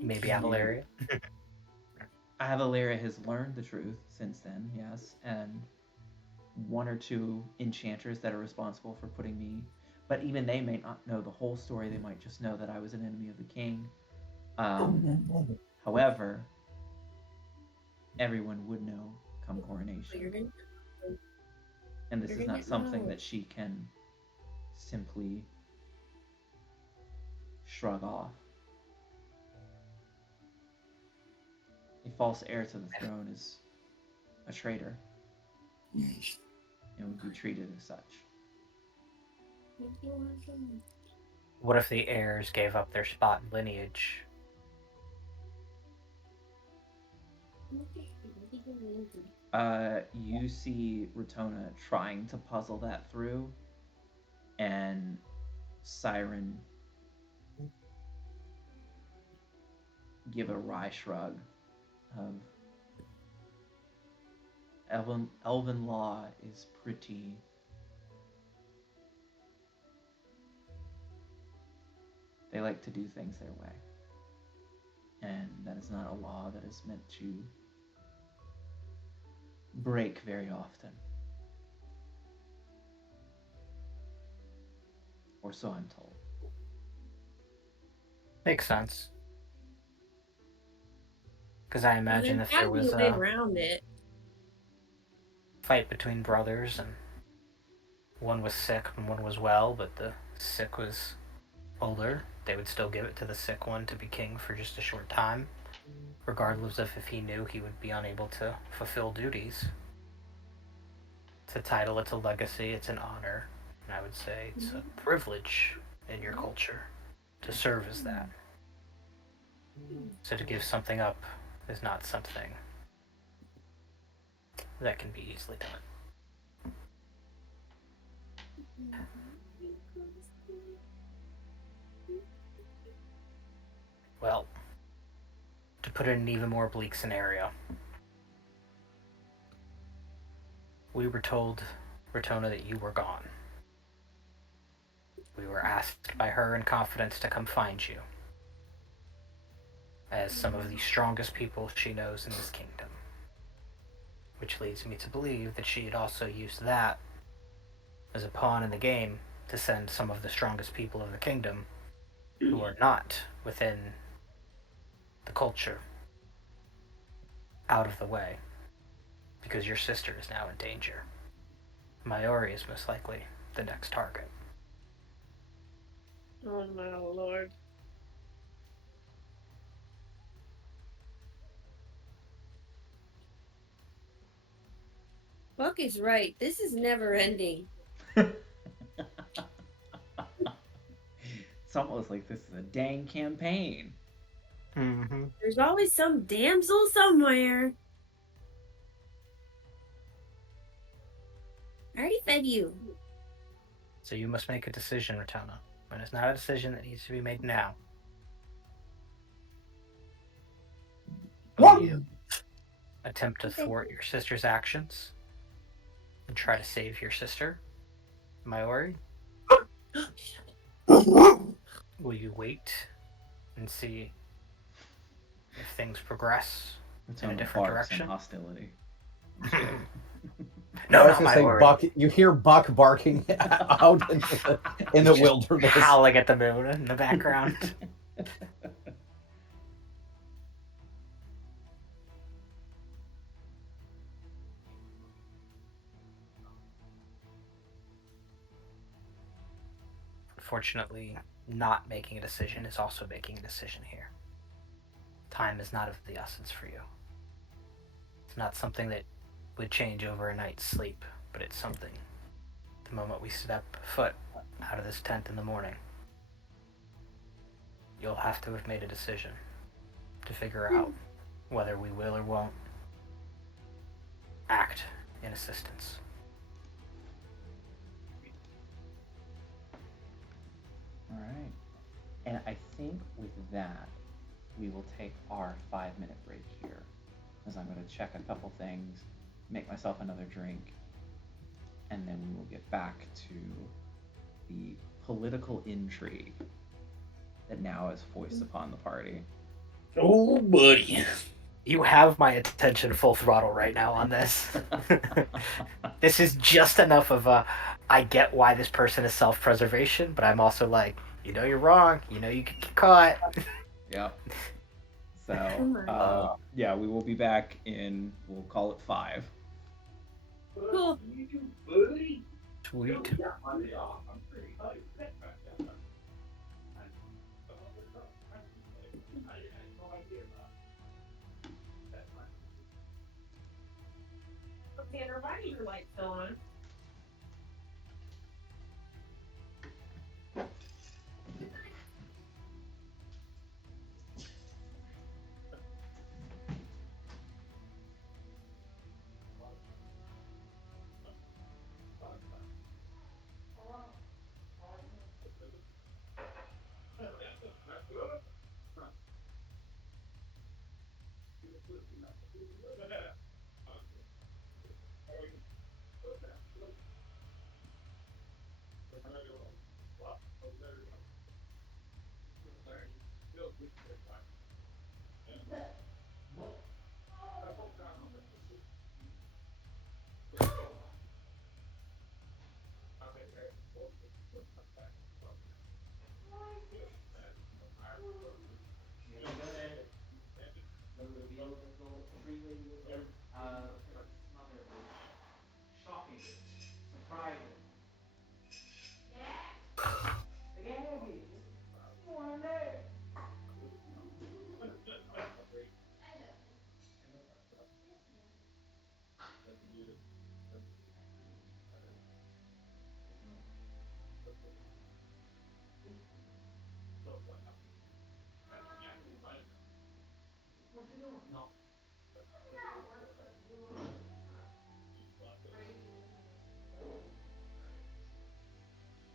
Maybe you. Avalaria. Avalaria has learned the truth since then, yes, and one or two enchanters that are responsible for putting me, but even they may not know the whole story. They might just know that I was an enemy of the king. However, everyone would know come coronation. And this is not something that she can simply shrug off. A false heir to the throne is a traitor and would be treated as such. What if the heirs gave up their spot in lineage? You see Ratona trying to puzzle that through, and Siren give a wry shrug of Elven law is pretty. They like to do things their way. and that is not a law that is meant to break very often. Or so I'm told. Makes sense. Because I imagine There's if there gotta be was a way a around it. fight between brothers and one was sick and one was well, but the sick was older, they would still give it to the sick one to be king for just a short time, regardless of if he knew he would be unable to fulfill duties. It's a title, it's a legacy, it's an honor, and I would say it's a privilege in your culture to serve as that. So to give something up is not something that can be easily done. Well, to put it in an even more bleak scenario, we were told, Rotona, that you were gone. We were asked by her in confidence to come find you, as some of the strongest people she knows in this kingdom. Which leads me to believe that she had also used that as a pawn in the game to send some of the strongest people of the kingdom who are not within the culture out of the way, because your sister is now in danger. Maori is most likely the next target. Oh my lord. Buck is right. This is never ending. It's almost like this is a dang campaign. Mm-hmm. There's always some damsel somewhere. I already fed you. So you must make a decision, Rotona. And it's not a decision that needs to be made now. Will you attempt to thwart your sister's actions and try to save your sister, Maori? Will you wait and see if things progress in a Rotona different barks in direction? hostility. No, I was not gonna say, Maori. Buck. You hear Buck barking out in the Just wilderness. howling at the moon in the background. Unfortunately, not making a decision is also making a decision here. Time is not of the essence for you. It's not something that would change over a night's sleep, but it's something. The moment we step foot out of this tent in the morning, you'll have to have made a decision to figure out whether we will or won't act in assistance. All right. And I think with that, we will take our 5-minute break here, as I'm going to check a couple things, make myself another drink, and then we will get back to the political intrigue that now is foisted upon the party. Oh, buddy. You have my attention full throttle right now on this. This is just enough of a, I get why this person is self-preservation, but I'm also like, you know you're wrong. You know you could get caught. Yep. So, yeah, we will be back in, we'll call it 5. Cool. Sweet. Xander, why are your lights still on?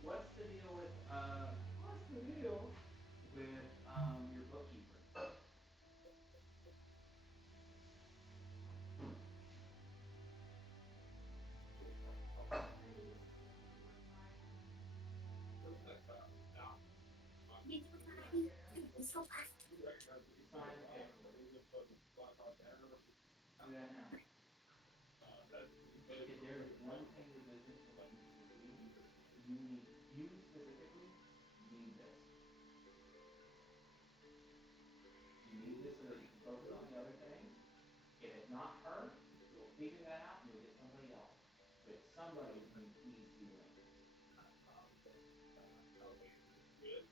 What's the deal with your bookkeeper? Sign the paperwork. Do that now. If there is one thing the business needs to see, you specifically need this. You need this so that you can focus on the other things. If it's not her, you'll figure that out and you'll get somebody else. But somebody needs to be doing this. It's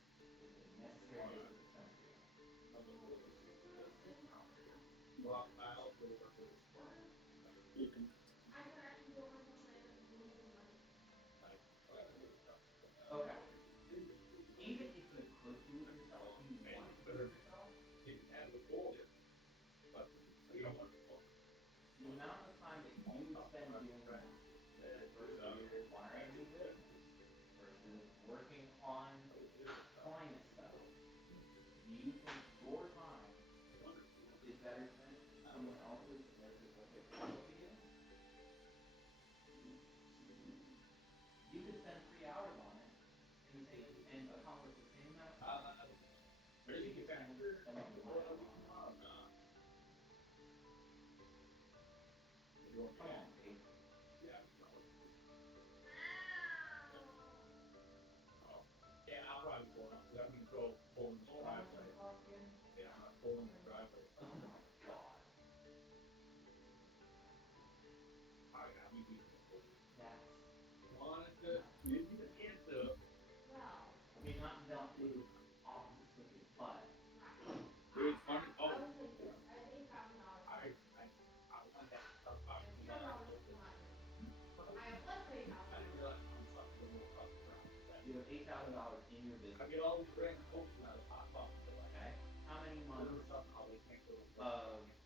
a necessary business expense for you. Okay. Even if you could do it yourself, if you want to do it yourself, the amount of time that you would spend doing that in the first year acquiring a new business versus working on client stuff, do you think your time is better spent than someone else's versus what they're able to give? You could spend 3 hours on it and accomplish the same amount of time that you could spend spending 1 hour on it. Come on, Paige. How much does it cost again? Oh my god. That's I mean, not like opposite switches, but you have $8,000 in your business. Okay. How many months of bookkeeping expenses will that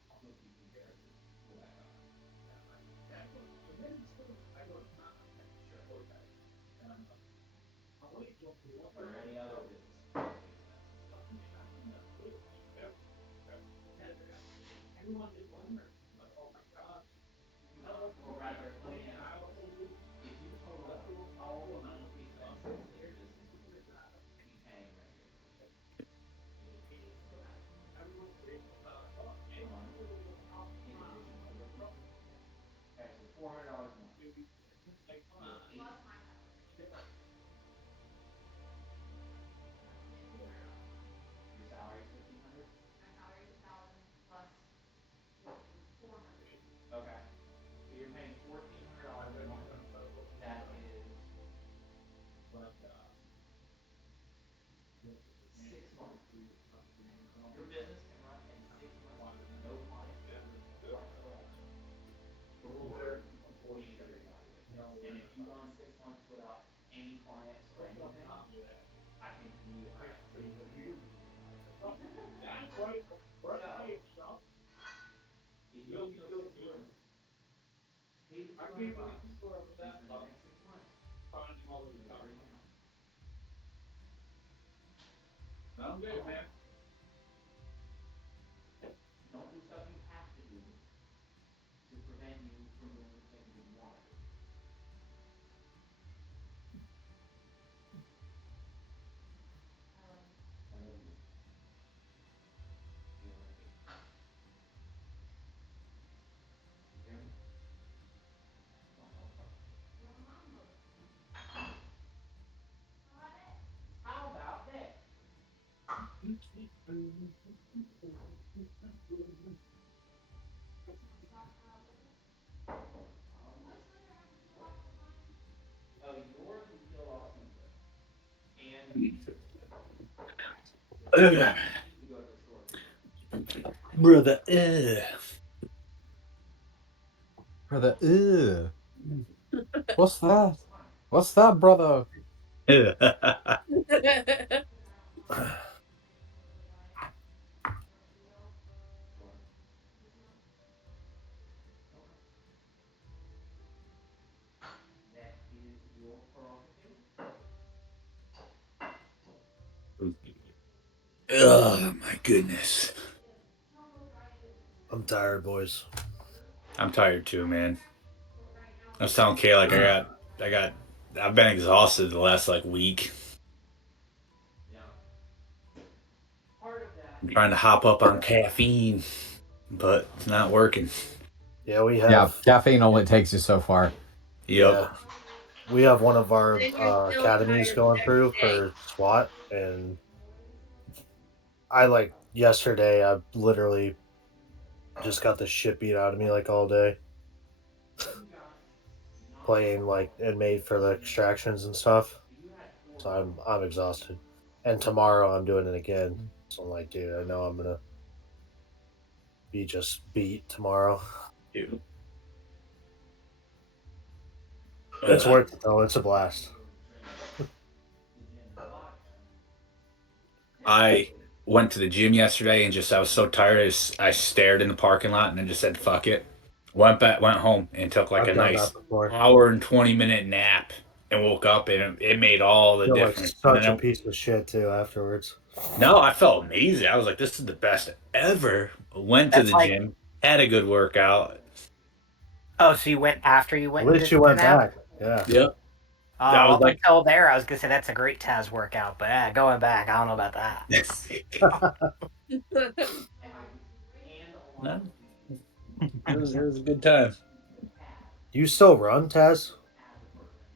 cover? Sure. Or any other business expenses. Or rather, let me ask you this. If you total up all the monthly expenses that your business would be paying regularly a month in addition to the bookkeeping. Okay, so $400 a month. You have eight. Your salary is 1,500. Okay, so you're paying $1,400 a month. That is 6 months. Your business can run in 6 months with no clients whatsoever before we need to reevaluate things. And if you run 6 months without any clients or anything, I think we are pretty good to reevaluate things. So if you can go 6 months, pay the $200, and for the next 6 months, do everything else. Don't do stuff you have to do to prevent you from doing the things that you want to do. I love you. You love me. You hear me? Come on, motherfucker. How about this? Oh, you're who killed off Caesar. And to go to the store for you. Brother. Brother, what's that? What's that, brother? Sure. Oh my goodness. I'm tired, boys. I'm tired too, man. I was telling Kay like I've been exhausted the last like week. I'm trying to hop up on caffeine, but it's not working. Yeah, we Yeah, have. caffeine only takes you so far. Yep. Yeah, we have one of our Then you're still academies tired going the through next day. for SWAT, and I like yesterday. I literally just got the shit beat out of me like all day, playing like and made for the extractions and stuff. So I'm exhausted, and tomorrow I'm doing it again. So I'm like, dude, I know I'm gonna be just beat tomorrow. Ew. It's Ugh. worth it though. It's a blast. I went to the gym yesterday and I was so tired. I stared in the parking lot and then just said fuck it. Went home and took like I've a done that nice before. hour and 20-minute nap and woke up and it made all the Feel like difference. And such a then piece of shit too afterwards. no, I felt amazing. I was like, this is the best ever. Went to That's the like, gym, had a good workout. oh, so you went after you At went and least did you the went nap? back. Yeah. Yep. Oh, I was up like, until there, I was gonna say that's a great Taz workout, but going back, I don't know about that. no, it was a good time. Do you still run, Taz?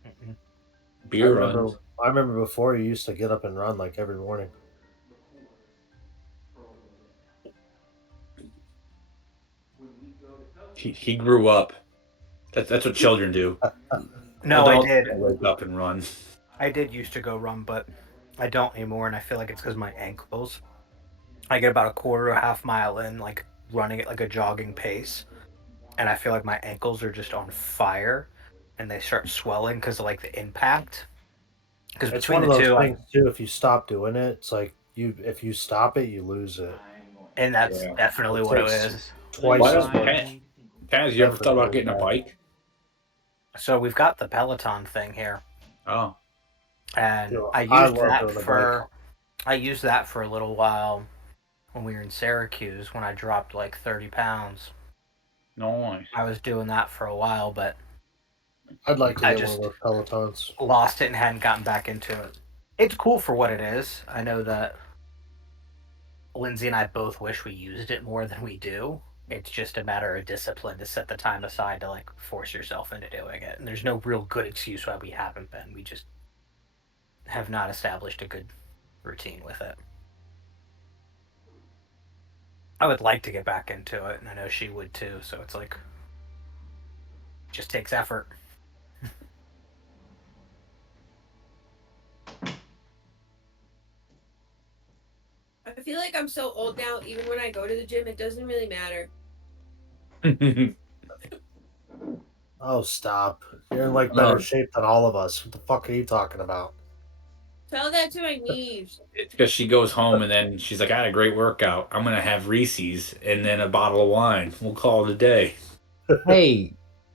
Mm-mm. Beer runs. I remember before you used to get up and run like every morning. He grew up. That's what children do. No, I Adults did. don't wake up and run. I did used to go run, but I don't anymore, and I feel like it's because my ankles. I get about a quarter or half mile in, like running at like a jogging pace, and I feel like my ankles are just on fire, and they start swelling because of like the impact. Because It's between one the of those two, things too. If you stop doing it, it's like if you stop it, you lose it. and that's Yeah. definitely It what it takes is. twice Why as don't much Taz, you ever effort thought to about get it getting a back. bike? So we've got the Peloton thing here, Oh, and Dude, I I used love that doing the bike. for a little while when we were in Syracuse when I dropped like 30 pounds. nice. I was doing that for a while, but I'd like to I get one of just those Pelotons. lost it and hadn't gotten back into it. It's cool for what it is. I know that Lindsay and I both wish we used it more than we do. It's just a matter of discipline to set the time aside to like force yourself into doing it. And there's no real good excuse why we haven't been. We just have not established a good routine with it. I would like to get back into it, and I know she would too. So it's like, just takes effort. I feel like I'm so old now, even when I go to the gym, it doesn't really matter. Oh, stop! You're in like better Oh, shape than all of us. What the fuck are you talking about? Tell that to my niece. it's because she goes home and then she's like, I had a great workout. I'm gonna have Reese's and then a bottle of wine. We'll call it a day. Hey,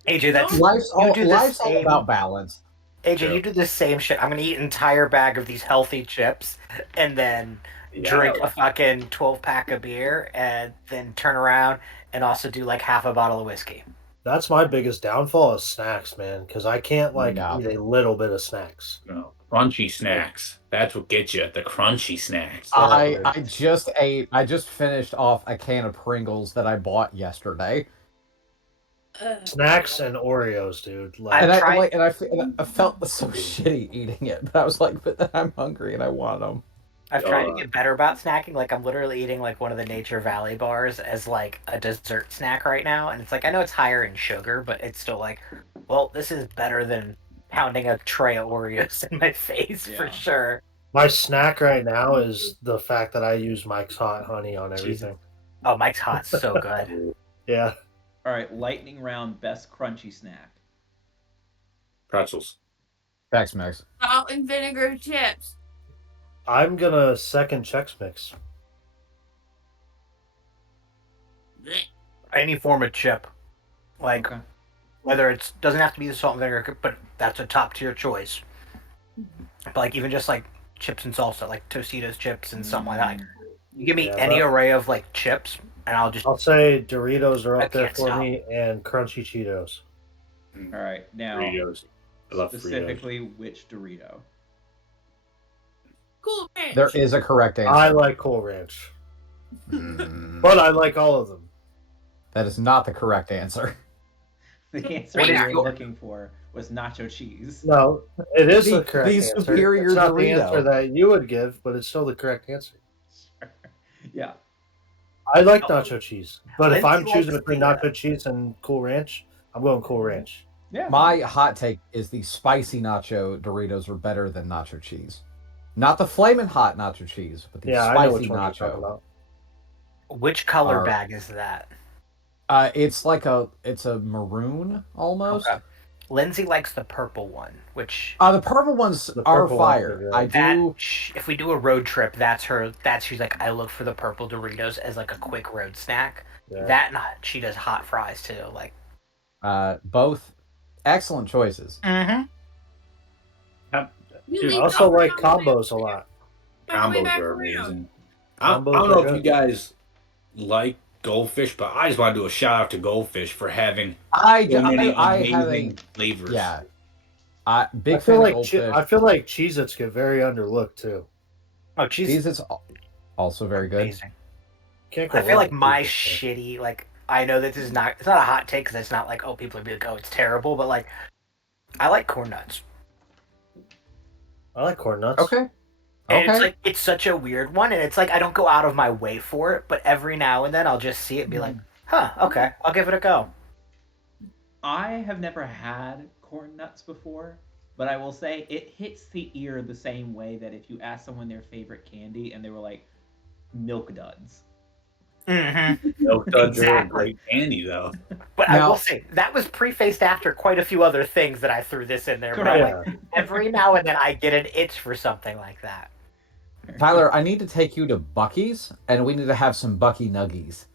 AJ, that's life's you all do the life's all same. about balance. AJ, True. you do the same shit. I'm gonna eat an entire bag of these healthy chips and then drink a fucking 12-pack of beer and then turn around and also do like half a bottle of whiskey. That's my biggest downfall is snacks, man. Because I can't like Yeah. eat a little bit of snacks. No, crunchy snacks. That's what gets you. The crunchy snacks. I just finished off a can of Pringles that I bought yesterday. Snacks and Oreos, dude. I've Like, tried- And I felt so shitty eating it, but I was like, but then I'm hungry and I want them. I've tried to get better about snacking. Like I'm literally eating like one of the Nature Valley bars as like a dessert snack right now, and it's like I know it's higher in sugar, but it's still like, well, this is better than pounding a tray of Oreos in my face for Yeah. sure. my snack right now is the fact that I use Mike's Hot Honey on everything. Oh, Mike's Hot's so good. Yeah. All right, lightning round, best crunchy snack. Pretzels. Tex Mex. Salt and vinegar chips. I'm gonna second Chex Mix. Any form of chip, like Okay. whether it's doesn't have to be the salt and vinegar, but that's a top tier choice. But like even just like chips and salsa, like Tostitos chips and something like that. Like, You give me Yeah, any but- array of like chips, and I'll just. I'll say Doritos are I up there can't for stop. me, and crunchy Cheetos. All right, now Doritos. I love Doritos. specifically which Dorito? Cool Ranch. There is a correct answer. I like Cool Ranch, but I like all of them. That is not the correct answer. The answer What you is were your- looking for was nacho cheese. No, it is the The- correct the answer. superior It's not the Dorito. answer that you would give, but it's still the correct answer. Yeah. I like nacho cheese, but if Lindsay I'm choosing likes between the, nacho cheese and Cool Ranch, I'm going Cool Ranch. Yeah. My hot take is the spicy nacho Doritos are better than nacho cheese. Not the flaming hot nacho cheese, but the Yeah, I know which spicy one you're talking nacho. about. Which color Are- bag is that? It's a maroon almost. Okay. Lindsay likes the purple one, which The purple ones The are purple ones fire. are good. I do. if we do a road trip, that's her. That's she's like, I look for the purple Doritos as like a quick road snack. Yeah. That and she does hot fries too. Like, Both excellent choices. mm-hmm. You Dude, I leave also over like on the way- combos a lot. on the way Combos back are around. amazing. I Combos don't know are if you good. guys like Goldfish, but I just want to do a shout out to Goldfish for having I so many I have a amazing flavors. yeah. Big I fan feel of like Goldfish. I feel like Cheez-Its get very underlooked too. Oh, cheese Cheese is also very good. amazing. Can't go I feel wrong like with my Cheez-Its, shitty like. I know this is not. It's not a hot take because it's not like people would be like, oh, it's terrible. But like, I like corn nuts. I like corn nuts. Okay. And Okay. it's like it's such a weird one, and it's like I don't go out of my way for it, but every now and then I'll just see it and be like, huh, okay, I'll give it a go. I have never had corn nuts before, but I will say it hits the ear the same way that if you ask someone their favorite candy and they were like Milk Duds. Mm-hmm. Milk Duds are a Exactly. great candy though. But I Now- will say that was prefaced after quite a few other things that I threw this in there. But I'm Correct. like, every now and then I get an itch for something like that. Tyler, I need to take you to Bucky's, and we need to have some Bucky Nuggies.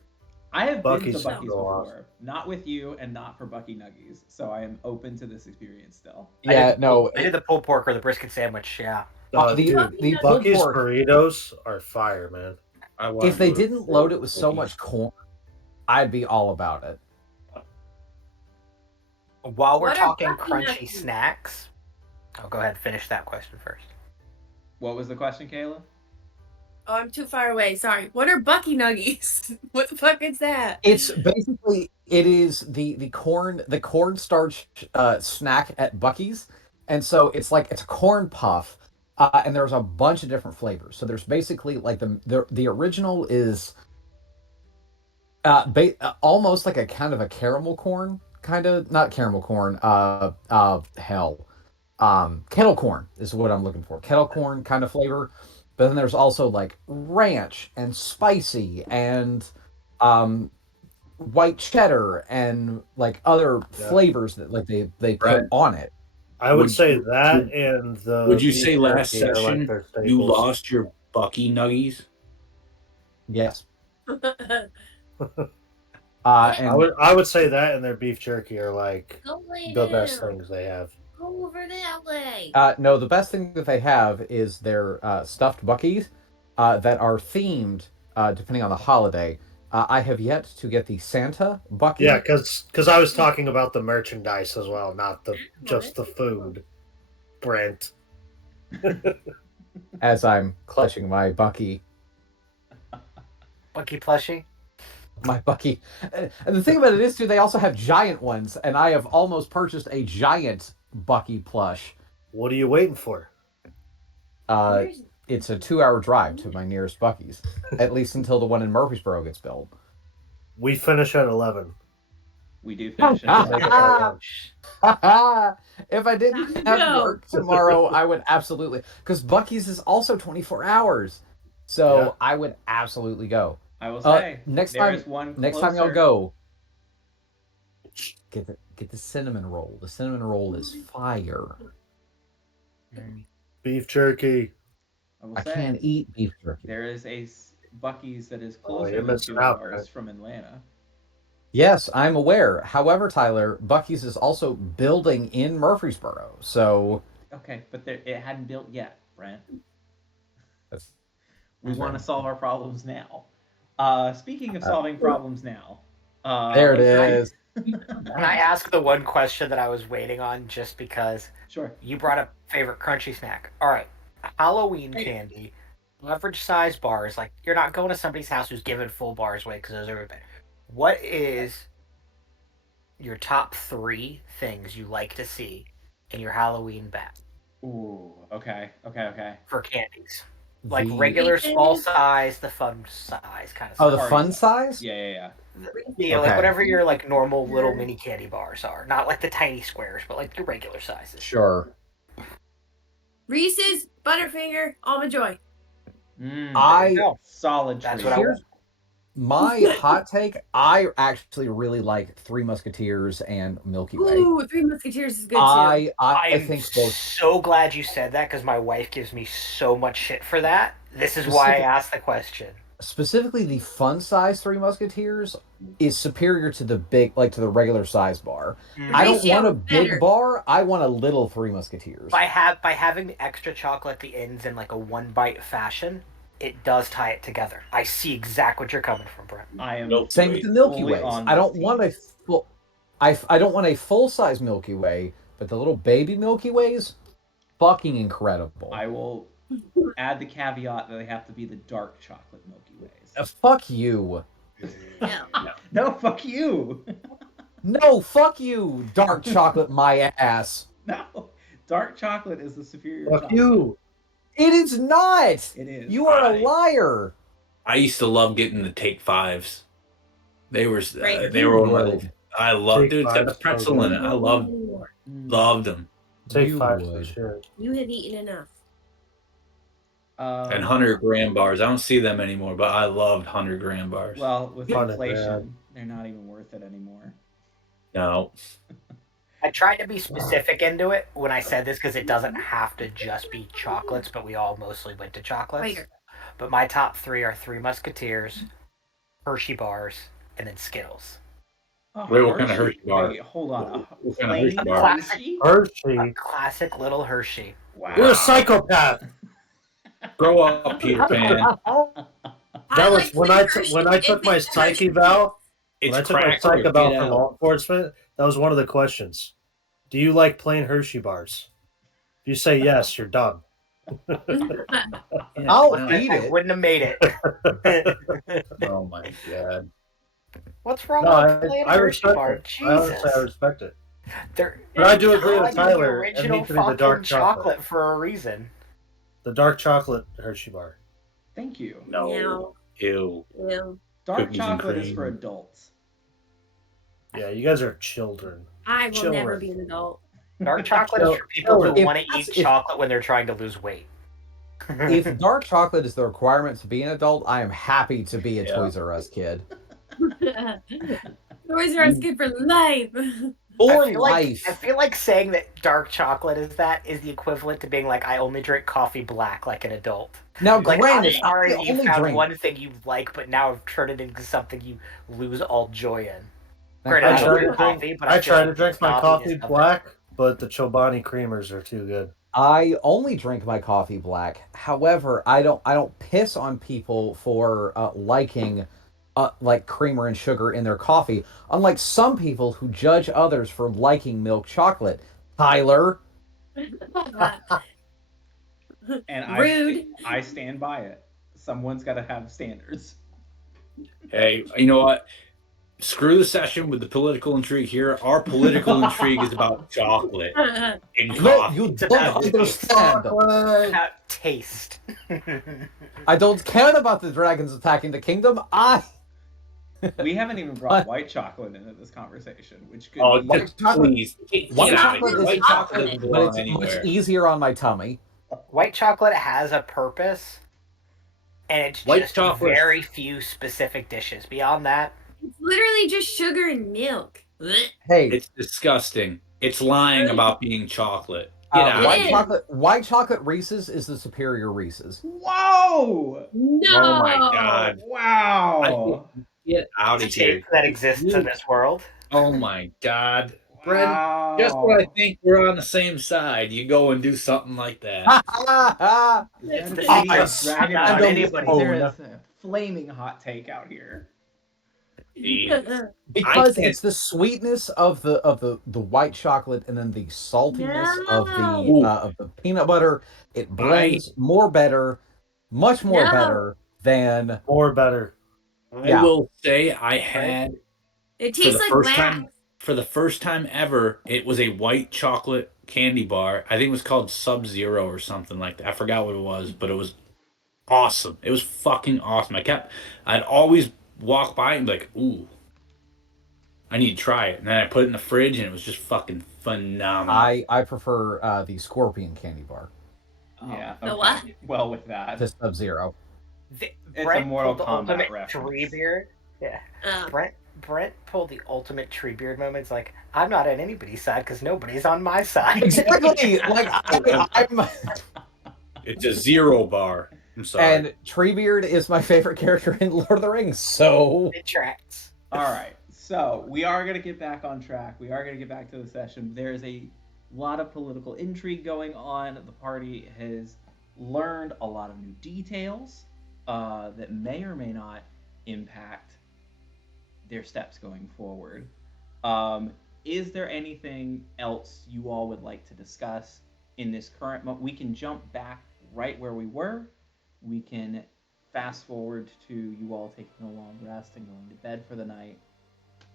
I have Buc-ee's been to Bucky's so before, not with you and not for Bucky Nuggies, so I am open to this experience still. Yeah, no. I did the pulled pork or the brisket sandwich. Yeah. The Dude, the pulled Bucky's pork, burritos are fire, man. I wanna if they do it didn't for load it with so Cookies. much corn, I'd be all about it. While we're What are talking Bucky crunchy Nuggets? snacks, I'll go ahead and finish that question first. What was the question, Kayla? Oh, I'm too far away. Sorry. What are Bucky Nuggies? What the fuck is that? It's basically it is the cornstarch snack at Bucky's, and so it's a corn puff, and there's a bunch of different flavors. So there's basically like the original is almost like a kind of a caramel corn, kind of not caramel corn. Kettle corn is what I'm looking for. Kettle corn kind of flavor. But then there's also like ranch and spicy and white cheddar and like other Yeah. flavors that like they put Right. on it. I would Would say you- that and the. Would you beef say last jerky are, like, session their you staples. lost your Bucky Nuggies? Yes. I And would say that and their beef jerky are like Go lay the best down. things they have. Go over that way. no, the best thing that they have is their stuffed Buckies that are themed depending on the holiday. I have yet to get the Santa Bucky. Yeah, because I was talking about the merchandise as well, not just the food. Brent. As I'm clutching my Bucky. Bucky plushie. My Bucky. And the thing about it is, too, they also have giant ones, and I have almost purchased a giant Bucky plush. What are you waiting for? Where's- It's a 2-hour drive to my nearest Bucky's, at least until the one in Murfreesboro gets built. We finish at 11. We do finish it. Make it our lunch. If I didn't have No. work tomorrow, I would absolutely, because Bucky's is also 24 hours, so Yeah. I would absolutely go. I will say next there time- is one Next time y'all closer. go, get the cinnamon roll. The cinnamon roll is fire. Beef jerky. I will I say can't eat beef jerky. there is a Bucky's that is Oh, closer you're than missing 2 out, hours man. from Atlanta. Yes, I'm aware. However, Tyler, Bucky's is also building in Murfreesboro, so Okay, but it hadn't built yet, Brent. that's We want to solve our problems now. Speaking of solving problems now, There it okay. is. Can I ask the one question that I was waiting on just because Sure. you brought up favorite crunchy snack? All right, Halloween candy, average size bars. Like you're not going to somebody's house who's giving full bars away because those are bad. What is your top 3 things you like to see in your Halloween bat Ooh. Okay. for candies? Like The- regular small size, the fun size kind of Oh, the stuff. fun size? Yeah. Yeah, like Okay. whatever your like normal little mini candy bars are. Not like the tiny squares, but like your regular sizes. Sure. Reese's, Butterfinger, Almond Joy. Solid That's treat. what I want. My hot take, I actually really like Three Musketeers and Milky Way. Ooh, Three Musketeers is good too. I I'm think both. so glad you said that because my wife gives me so much shit for that. This is why I asked the question. Specifically, the fun size Three Musketeers is superior to the to the regular size bar. I don't want a big bar. I want a little Three Musketeers. By having the extra chocolate at the ends in like a one bite fashion, it does tie it together. I see exactly what you're coming from, Brent. I am Same with the Milky fully Ways. on I don't this want team. a full. I don't want a full size Milky Way, but the little baby Milky Ways, fucking incredible. I will add the caveat that they have to be the dark chocolate Milky Ways. Fuck you. No, fuck you. No, fuck you, dark chocolate, my ass. No, dark chocolate is the superior Fuck chocolate. you. It is not. It is. You are a liar. I used to love getting the Take Fives. They were Right. they were one of Would. I loved Take dude. It's got the Fives, pretzel in it. I loved them. Take You 5 for would. sure. You have eaten enough. And 100-gram bars. I don't see them anymore, but I loved 100-gram bars. Well, with 100 inflation, gram. they're not even worth it anymore. No. I tried to be specific into it when I said this because it doesn't have to just be chocolates, but we all mostly went to chocolates. But my top 3 are Three Musketeers, Hershey bars, and then Skittles. Wait, what kind of Hershey bar? Wait, hold on. What kind of Plain Hershey bar? Hershey? A Hershey. classic little Hershey. Wow. You're a psychopath. Grow up, Peter Pan. That was when I took my psych eval. When It's I took my crackle psych or eval get for out. law enforcement, that was one of the questions. Do you like plain Hershey bars? If you say yes, you're done. I'll eat I it. wouldn't have made it. Oh my god. What's wrong No, with plain I Hershey respect bar? it. I honestly, I Jesus. respect it. They're, But I do agree with like Tyler, The it original needs to be the fucking dark chocolate. chocolate for a reason. The dark chocolate Hershey bar. Thank you. No. Ew. Dark Cookies and chocolate is cream. for adults. Yeah, you guys are children. I will Children. never be an adult. Dark chocolate is for people who If want to that's- eat if- chocolate when they're trying to lose weight. If dark chocolate is the requirement to be an adult, I am happy to be a Yeah. Toys R Us kid. Toys R Us kid for life. For I life. feel like saying that dark chocolate is the equivalent to being like, I only drink coffee black like an adult. Now, Like, granted, I'm sorry I that you only found drink. one thing you like, but now I've turned it into something you lose all joy in. Now, Granted, I I try don't to drink drink- coffee, but I feel try like to drink my snobby coffee is something. black, but the Chobani creamers are too good. I only drink my coffee black. However, I don't piss on people for liking like creamer and sugar in their coffee. Unlike some people who judge others for liking milk chocolate. Tyler, And Rude. I stand by it. Someone's got to have standards. Hey, you know what? Screw the session with the political intrigue here. Our political intrigue is about chocolate and no, coffee. you don't understand. About taste. I don't care about the dragons attacking the kingdom. We haven't even brought white chocolate into this conversation, which could Oh, be... White just chocolate- please get White out of chocolate here. is White chocolate doesn't but belong it's anywhere. much easier on my tummy. White chocolate has a purpose, and it's White just chocolate- very few specific dishes. Beyond that, It's literally just sugar and milk. Hey, It's disgusting. It's lying about being chocolate. Get out of white here. chocolate Reese's is the superior Reese's. Whoa! No. Oh my god. Wow! Get out of it's a here. taste that exists in this world. Oh my god. Brent, just when I Ow. think we're on the same side, you go and do something like that. Is that a The take easiest dragon shot punch? anybody. There is a flaming hot take out here. Jesus. Because can't- it's the sweetness of the white chocolate and then the saltiness No. of the peanut butter. It I blends more better, much more No. better than Or better. Yeah. will say I had It for tastes the like first wax. time for the first time ever, it was a white chocolate candy bar. I think it was called Sub Zero or something like that. I forgot what it was, but it was awesome. It was fucking awesome. I'd always walk by and be like, ooh, I need to try it. And then I put it in the fridge and it was just fucking phenomenal. I prefer the scorpion candy bar Yeah. The Okay. what? Well, with that, to Sub-Zero. a Brent Mortal pulled the Kombat ultimate reference. Treebeard. Yeah. Oh. Brent pulled the ultimate Treebeard moment. It's like, I'm not on anybody's side because nobody's on my side. Exactly. Like I'm It's a zero bar. I'm sorry. and Treebeard is my favorite character in Lord of the Rings, so It tracks. All right. So we are going to get back on track. We are going to get back to the session. There's a lot of political intrigue going on. The party has learned a lot of new details that may or may not impact their steps going forward. Is there anything else you all would like to discuss in this current moment? We can jump back right where we were. We can fast forward to you all taking a long rest and going to bed for the night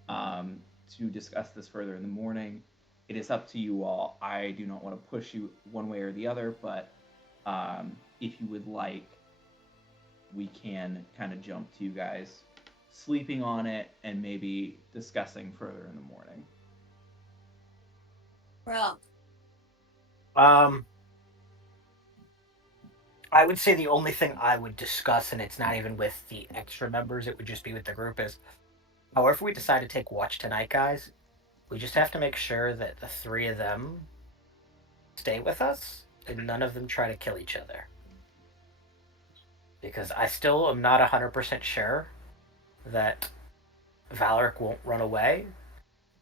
to discuss this further in the morning. It is up to you all. I do not want to push you one way or the other, but if you would like, we can kind of jump to you guys sleeping on it and maybe discussing further in the morning. Well, I would say the only thing I would discuss, and it's not even with the extra members, it would just be with the group, is however we decide to take watch tonight, guys, we just have to make sure that the three of them stay with us and none of them try to kill each other. Because I still am not 100% sure that Valeric won't run away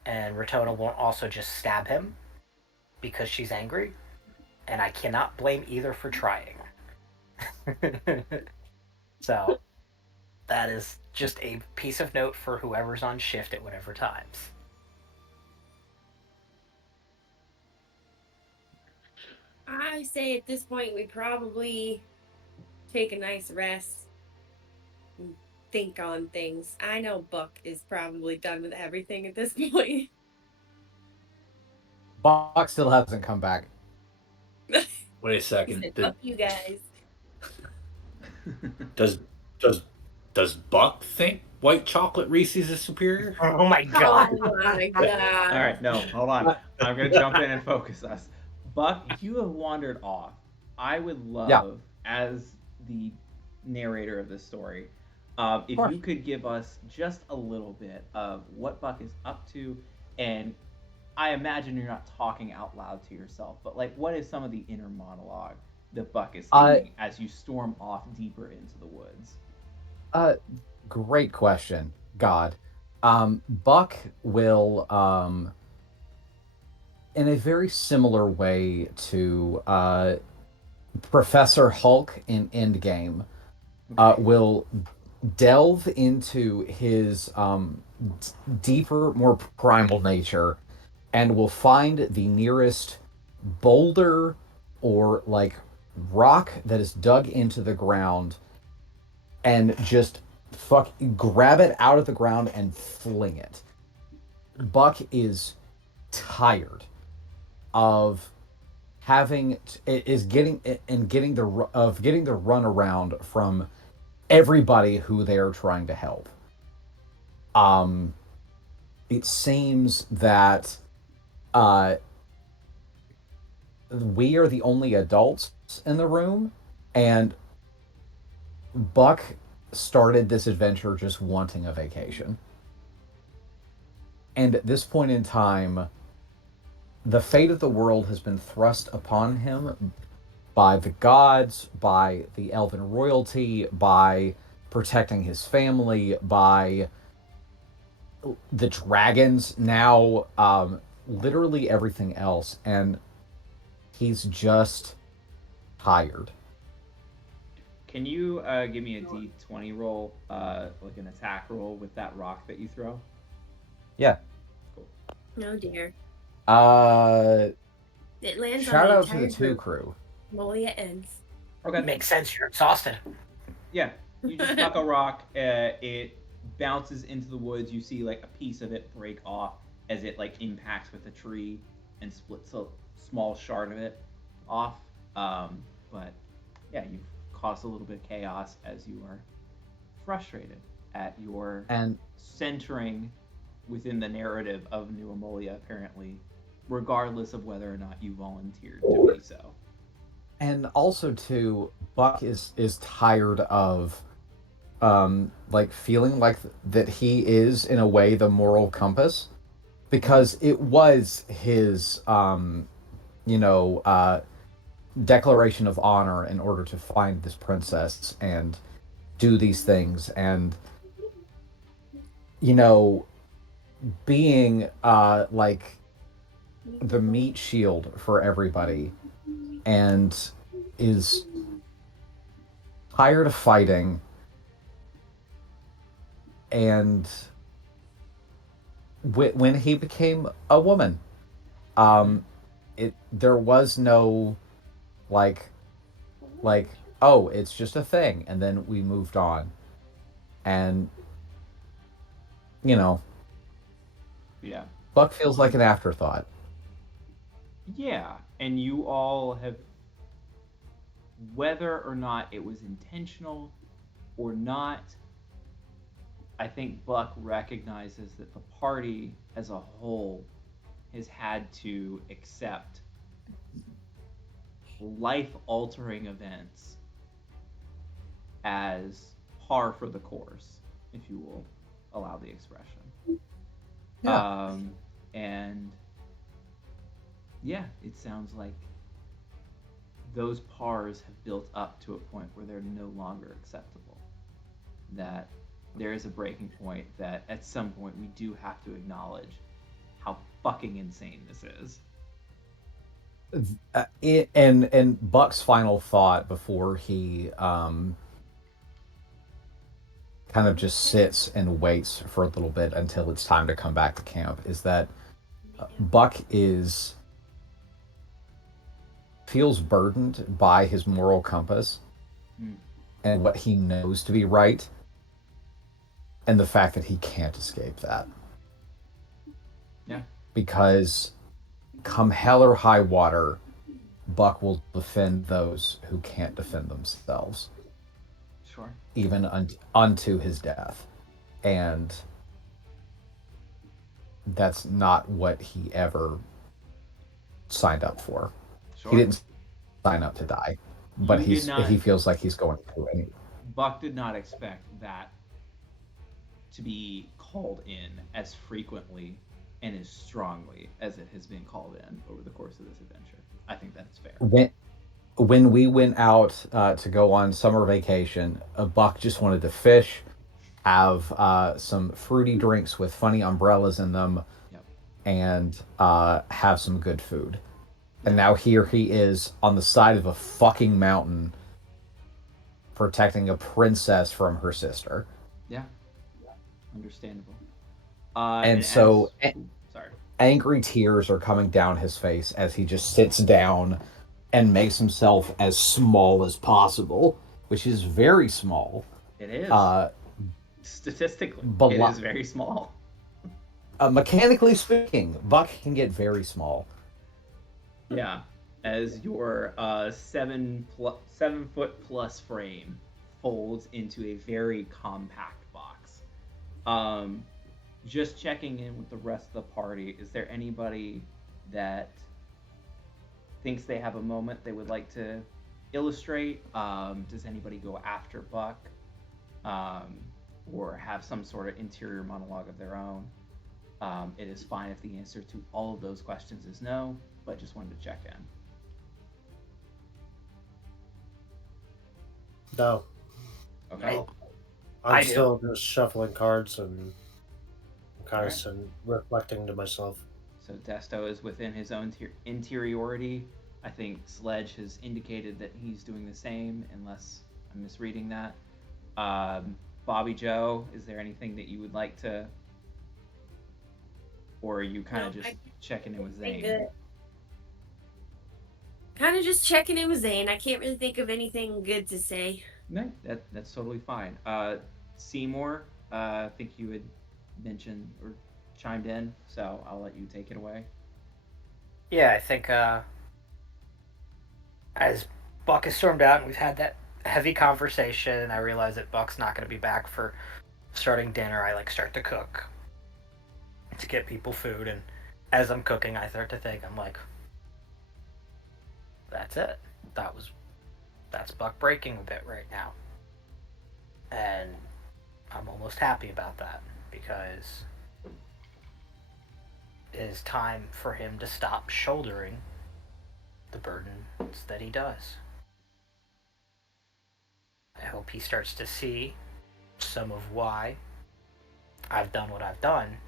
and Ratona won't also just stab him because she's angry. And I cannot blame either for trying. So, that is just a piece of note for whoever's on shift at whatever times. I say at this point we probably take a nice rest and think on things. I know Buck is probably done with everything at this point. Buck still hasn't come back. Wait a He second. said, "Fuck you guys." Does Buck think white chocolate Reese's is superior? Oh my god. Oh my god. All right, no, hold on. I'm going to jump in and focus us. Buck, you have wandered off. I would love, as the narrator of this story, if course. you could give us just a little bit of what Buck is up to, and I imagine you're not talking out loud to yourself, but like, what is some of the inner monologue that Buck is thinking as you storm off deeper into the woods? Great question, God. Buck will, in a very similar way to Professor Hulk in Endgame, will delve into his deeper, more primal nature and will find the nearest boulder or like rock that is dug into the ground and just grab it out of the ground and fling it. Buck is tired of getting the run around from everybody who they are trying to help. It seems that we are the only adults in the room, and Buck started this adventure just wanting a vacation. And at this point in time, the fate of the world has been thrust upon him by the gods, by the elven royalty, by protecting his family, by the dragons now literally everything else, and he's just tired. Can you give me a d20 roll, like an attack roll with that rock that you throw? Yeah. Cool. Oh dear. It lands on shout the out to the entire 2 group. crew. Ammolia ends. Okay. Makes sense. You're exhausted. Yeah, you just huck a rock. It bounces into the woods. You see like a piece of it break off as it like impacts with a tree and splits a small shard of it off. But yeah, you've caused a little bit of chaos as you are frustrated at your And centering within the narrative of New Amolia, apparently, regardless of whether or not you volunteered to be so. and also too, Buck is tired of like feeling like that he is in a way the moral compass, because it was his you know declaration of honor in order to find this princess and do these things, and you know, being like the meat shield for everybody, and is tired of fighting, and when he became a woman, it there was no like like oh, it's just a thing, and then we moved on, and you know, Yeah. Buck feels like an afterthought. Yeah, and you all have, whether or not it was intentional or not, I think Buck recognizes that the party as a whole has had to accept life altering events as par for the course, if you will allow the expression. Yeah. And yeah, it sounds like those pars have built up to a point where they're no longer acceptable. That there is a breaking point that at some point we do have to acknowledge how fucking insane this is. And Buck's final thought before he kind of just sits and waits for a little bit until it's time to come back to camp is that Buck is feels burdened by his moral compass and what he knows to be right, and the fact that he can't escape that. Yeah. Because come hell or high water, Buck will defend those who can't defend themselves. Sure. Even unto his death. And that's not what he ever signed up for. Sure. He didn't sign up to die, but he feels like he's going to anyway. Buck did not expect that to be called in as frequently and as strongly as it has been called in over the course of this adventure. I think that's fair. When we went out to go on summer vacation, Buck just wanted to fish, have some fruity drinks with funny umbrellas in them, Yep. and have some good food. And now here he is on the side of a fucking mountain protecting a princess from her sister. Yeah. Understandable. And so sorry. Angry tears are coming down his face as he just sits down and makes himself as small as possible, which is very small. It is. Statistically, it is very small. Mechanically speaking, Buck can get very small. Yeah, as your 7 foot plus frame folds into a very compact box. Just checking in with the rest of the party. Is there anybody that thinks they have a moment they would like to illustrate? Does anybody go after Buck? Or have some sort of interior monologue of their own? It is fine if the answer to all of those questions is no, but just wanted to check in. No. Okay. I'm still just shuffling cards and kind of reflecting to myself. So Desto is within his own interiority. I think Sledge has indicated that he's doing the same, unless I'm misreading that. Bobby Joe, is there anything that you would like to, or are you kind of Nope, just checking in with Pretty Zane? good. Kind of just checking in with Zane. I can't really think of anything good to say. No, that's totally fine. Seymour, I think you had mentioned or chimed in, so I'll let you take it away. Yeah, I think as Buck has stormed out and we've had that heavy conversation, and I realize that Buck's not going to be back for starting dinner, I like start to cook to get people food. And as I'm cooking, I start to think, I'm like, that's it. That's Buck breaking a bit right now, and I'm almost happy about that because it is time for him to stop shouldering the burdens that he does. I hope he starts to see some of why I've done what I've done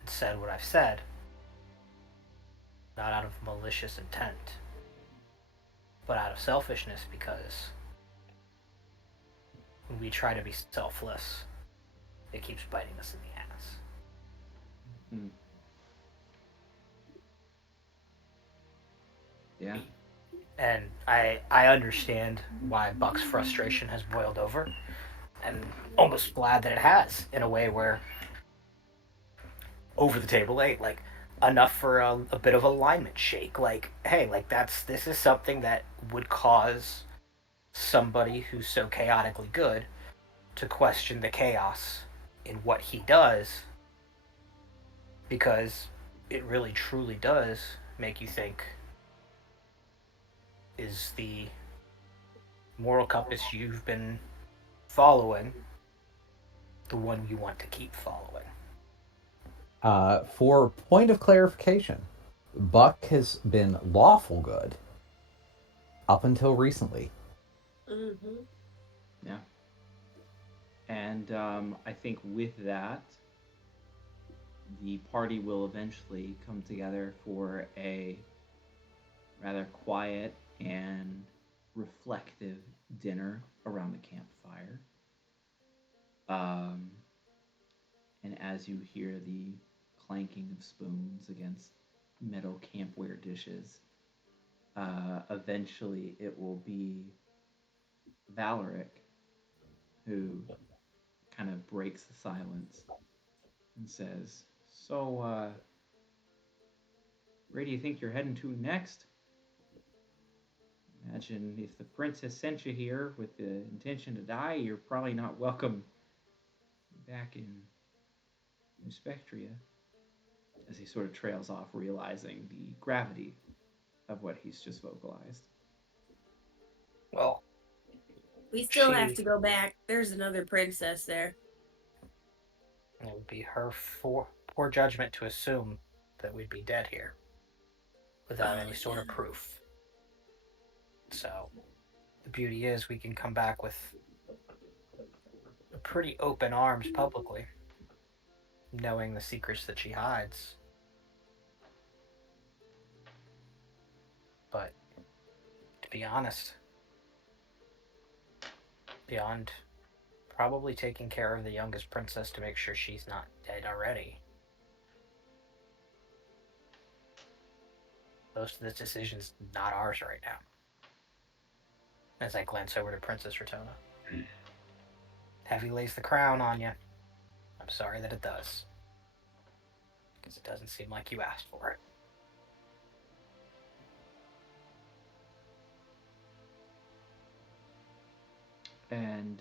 and said what I've said, not out of malicious intent, but out of selfishness, because when we try to be selfless, it keeps biting us in the ass. Hmm. Yeah. And I understand why Buck's frustration has boiled over, and almost glad that it has, in a way where over the table ate like enough for a bit of alignment shake. Like, hey, like this is something that would cause somebody who's so chaotically good to question the chaos in what he does, because it really truly does make you think, is the moral compass you've been following the one you want to keep following? For point of clarification, Buck has been lawful good up until recently. Mm-hmm. Yeah. And I think with that, the party will eventually come together for a rather quiet and reflective dinner around the campfire. Um, and as you hear the clanking of spoons against metal campware dishes, eventually it will be Valeric who kind of breaks the silence and says, "So, where do you think you're heading to next? Imagine if the princess sent you here with the intention to die, you're probably not welcome back in New Spectria." As he sort of trails off, realizing the gravity of what he's just vocalized. Well, We still have she, to go back. There's another princess there. it would be her poor judgment to assume that we'd be dead here without any sort of proof. So the beauty is we can come back with pretty open arms publicly, knowing the secrets that she hides. But to be honest, beyond probably taking care of the youngest princess to make sure she's not dead already, most of this decision's not ours right now. As I glance over to Princess Rotona. Heavy lays the crown on you. I'm sorry that it does. Because it doesn't seem like you asked for it. And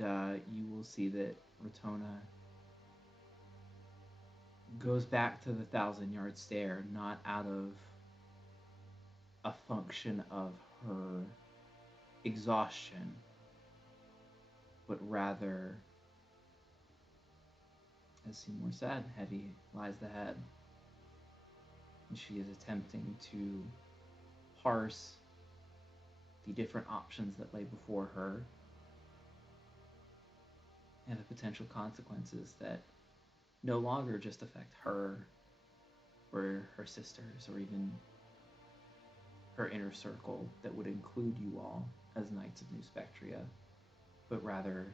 you will see that Rotona goes back to the 1,000-yard stare, not out of a function of her exhaustion, but rather, as Seymour said, heavy lies the head. And she is attempting to parse the different options that lay before her and the potential consequences that no longer just affect her, or her sisters, or even her inner circle that would include you all as Knights of New Spectria, but rather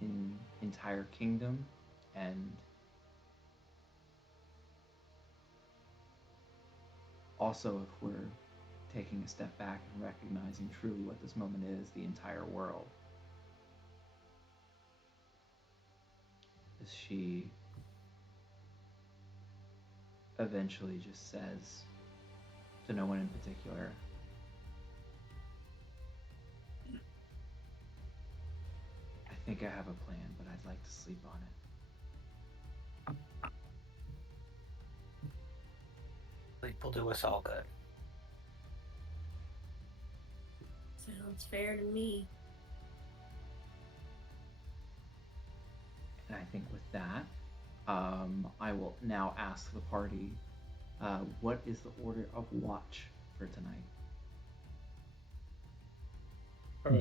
an entire kingdom and also if we're taking a step back and recognizing truly what this moment is, the entire world. As she eventually just says to no one in particular, I think I have a plan, but I'd like to sleep on it. Sleep will do us all good. Sounds fair to me. And I think with that, I will now ask the party, what is the order of watch for tonight?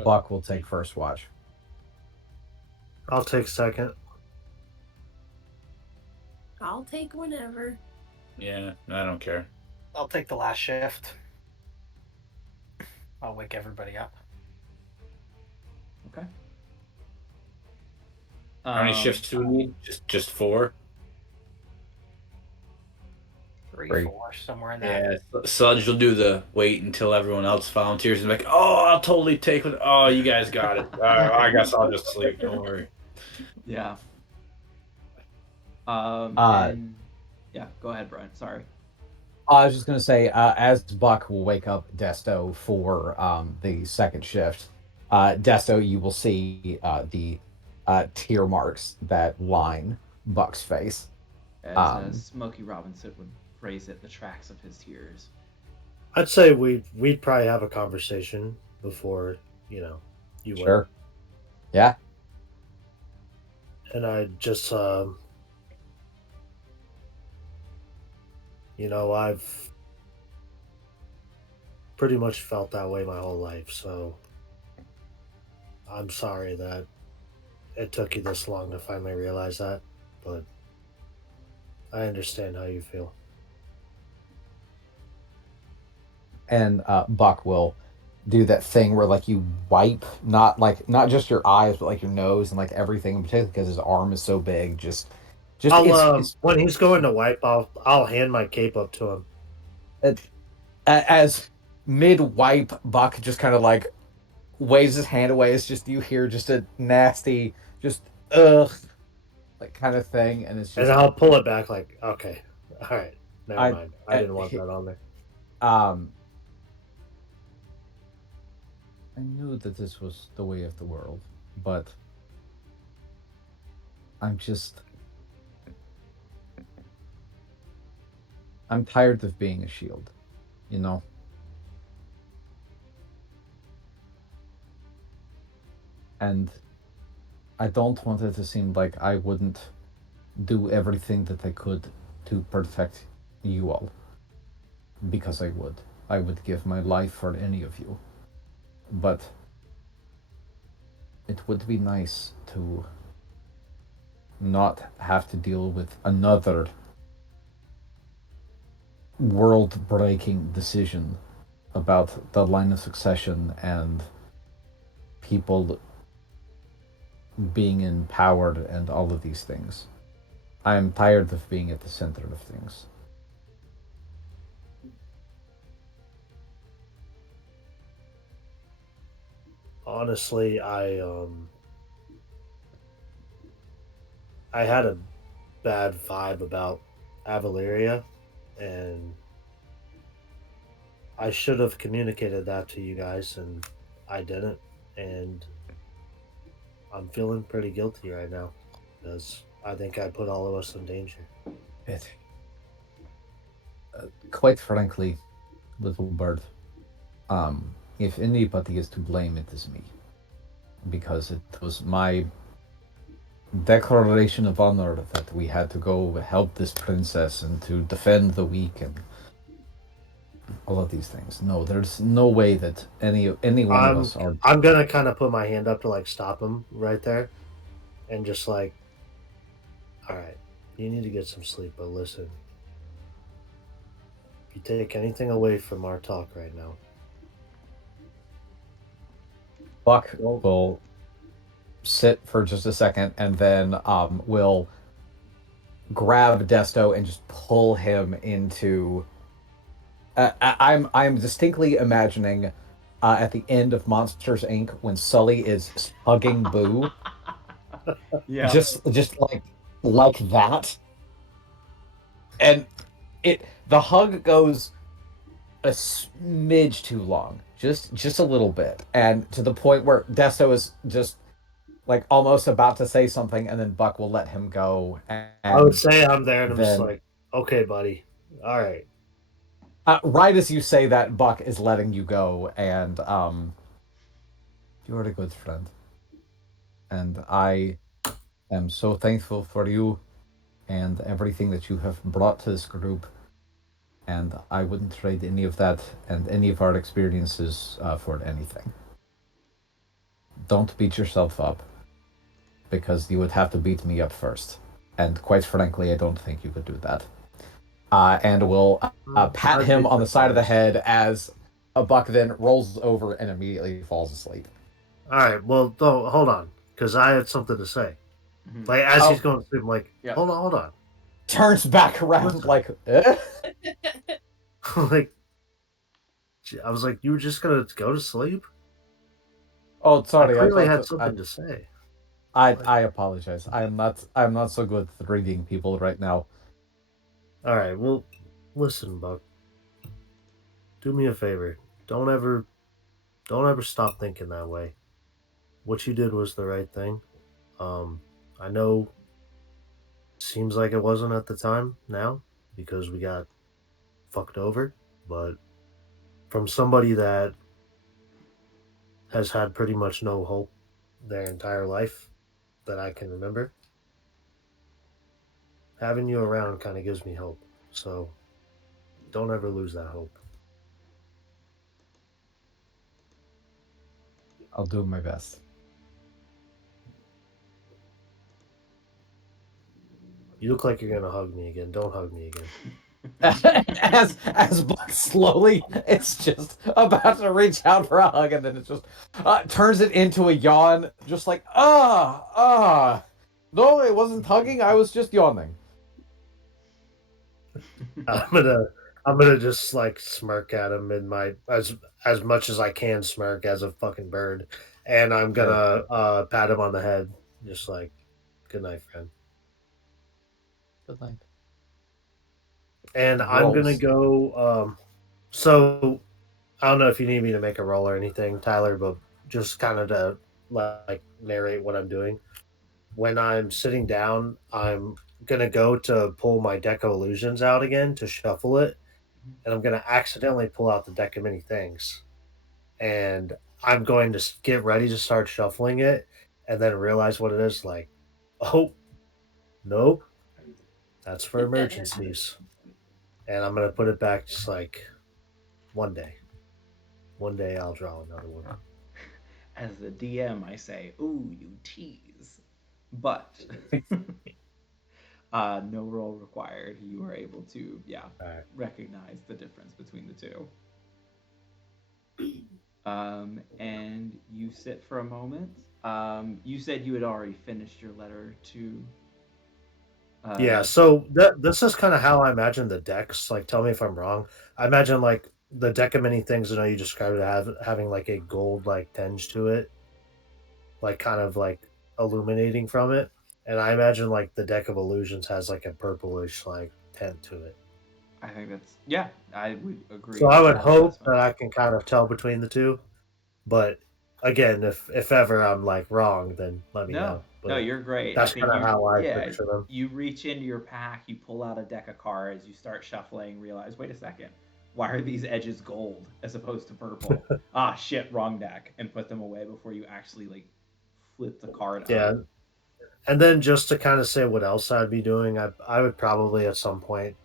Buck will take first watch. I'll take second. I'll take whenever. Yeah, I don't care. I'll take the last shift. I'll wake everybody up. Okay. How many shifts do we need? Just 4? 3, Great. 4, somewhere in that. Yeah, Sludge will do the wait until everyone else volunteers and be like, oh, I'll totally take it. Oh, you guys got it. I guess I'll just sleep. Don't worry. Yeah. And yeah, go ahead, Brian. Sorry. I was just going to say, as Buck will wake up Desto for the second shift, Desto, you will see the tear marks that line Buck's face. As Smokey Robinson would phrase it, the tracks of his tears. I'd say we'd probably have a conversation before, you went. Sure. Yeah. And I just, I've pretty much felt that way my whole life, so I'm sorry that it took you this long to finally realize that, but I understand how you feel. And Buck will do that thing where like you wipe not just your eyes but like your nose and like everything in particular because his arm is so big. Just I'll when he's going to wipe, I'll hand my cape up to him. As mid wipe, Buck just kind of like waves his hand away. It's just you hear just a nasty, just ugh, like kind of thing, and it's just. And I'll pull it back like, okay, all right, never mind. I didn't want that on there. I knew that this was the way of the world, but I'm tired of being a shield, you know? And I don't want it to seem like I wouldn't do everything that I could to protect you all. Because I would. I would give my life for any of you. But it would be nice to not have to deal with another world-breaking decision about the line of succession and people being empowered and all of these things. I am tired of being at the center of things. Honestly, I had a bad vibe about Avaleria, and I should have communicated that to you guys, and I didn't, and I'm feeling pretty guilty right now because I think I put all of us in danger. Quite frankly, little bird, if anybody is to blame, it is me. Because it was my declaration of honor that we had to go help this princess and to defend the weak and all of these things. No, there's no way that any one of us are. I'm gonna kind of put my hand up to like stop him right there, and just like, all right, You need to get some sleep, but listen. If you take anything away from our talk right now, Buck don't. will sit for just a second and then will grab Desto and just pull him into. I'm distinctly imagining at the end of Monsters Inc. when Sully is hugging Boo, Yeah. just like that, and the hug goes a smidge too long, just a little bit, and to the point where Desto is just like almost about to say something, and then Buck will let him go, I would and say I'm there, and I'm just then like, okay, buddy, all right. right as you say that, Buck is letting you go, and you're a good friend, and I am so thankful for you and everything that you have brought to this group. And I wouldn't trade any of that and any of our experiences for anything. Don't beat yourself up, because you would have to beat me up first. And quite frankly, I don't think you could do that. And will pat I'd him be on the side of the surprised. head as a Buck then rolls over and immediately falls asleep. All right, well, hold on, because I had something to say. Mhm. Like as Oh. he's going to sleep, I'm like, Yeah. hold on. Turns back around Listen. like, Like, I was like, you were just gonna go to sleep? oh, sorry, I I clearly thought had that, something to say. I apologize. I'm not so good at reading people right now. All right, well, listen, Buck. Do me a favor. Don't ever, don't ever stop thinking that way. What you did was the right thing. I know. Seems like it wasn't at the time now because we got fucked over, but from somebody that has had pretty much no hope their entire life that I can remember, having you around kind of gives me hope. So don't ever lose that hope. I'll do my best. You look like you're gonna hug me again. Don't hug me again. As Buck slowly it's just about to reach out for a hug, and then it just turns it into a yawn, just like no, it wasn't hugging, I was just yawning. I'm gonna I'm gonna just like smirk at him in my as much as I can smirk as a fucking bird, and I'm gonna pat him on the head, just like good night, friend. Good night. And I'm gonna Rolls. go. So I don't know if you need me to make a roll or anything, Tyler, but just kind of to like narrate what I'm doing. When I'm sitting down, I'm gonna go to pull my deck of illusions out again to shuffle it, and I'm gonna accidentally pull out the deck of many things, and I'm going to get ready to start shuffling it, and then realize what it is. Like, oh nope, that's for emergencies, and I'm gonna put it back. Just like one day. One day I'll draw another one. As the DM, I say, "Ooh, you tease," but no roll required. You are able to, yeah, All right. recognize the difference between the two. And you sit for a moment. You said you had already finished your letter to. Yeah, Uh, so this is kind of how I imagine the decks. Like, tell me if I'm wrong. I imagine like the deck of many things. I know you described it having like a gold like tinge to it, like kind of like illuminating from it. And I imagine like the deck of illusions has like a purplish like tint to it. I think that's yeah. I would agree So I with would that hope assessment. that I can kind of tell between the two. But again, if ever I'm like wrong, then let me No, know. no, But you're great. I that's think kind of you, how I yeah, picture them. you reach into your pack, you pull out a deck of cards, you start shuffling, realize, wait a second, why are these edges gold as opposed to purple? Ah, shit, wrong deck, and put them away before you actually like flip the card Yeah, up. and then just to kind of say what else I'd be doing, I would probably at some point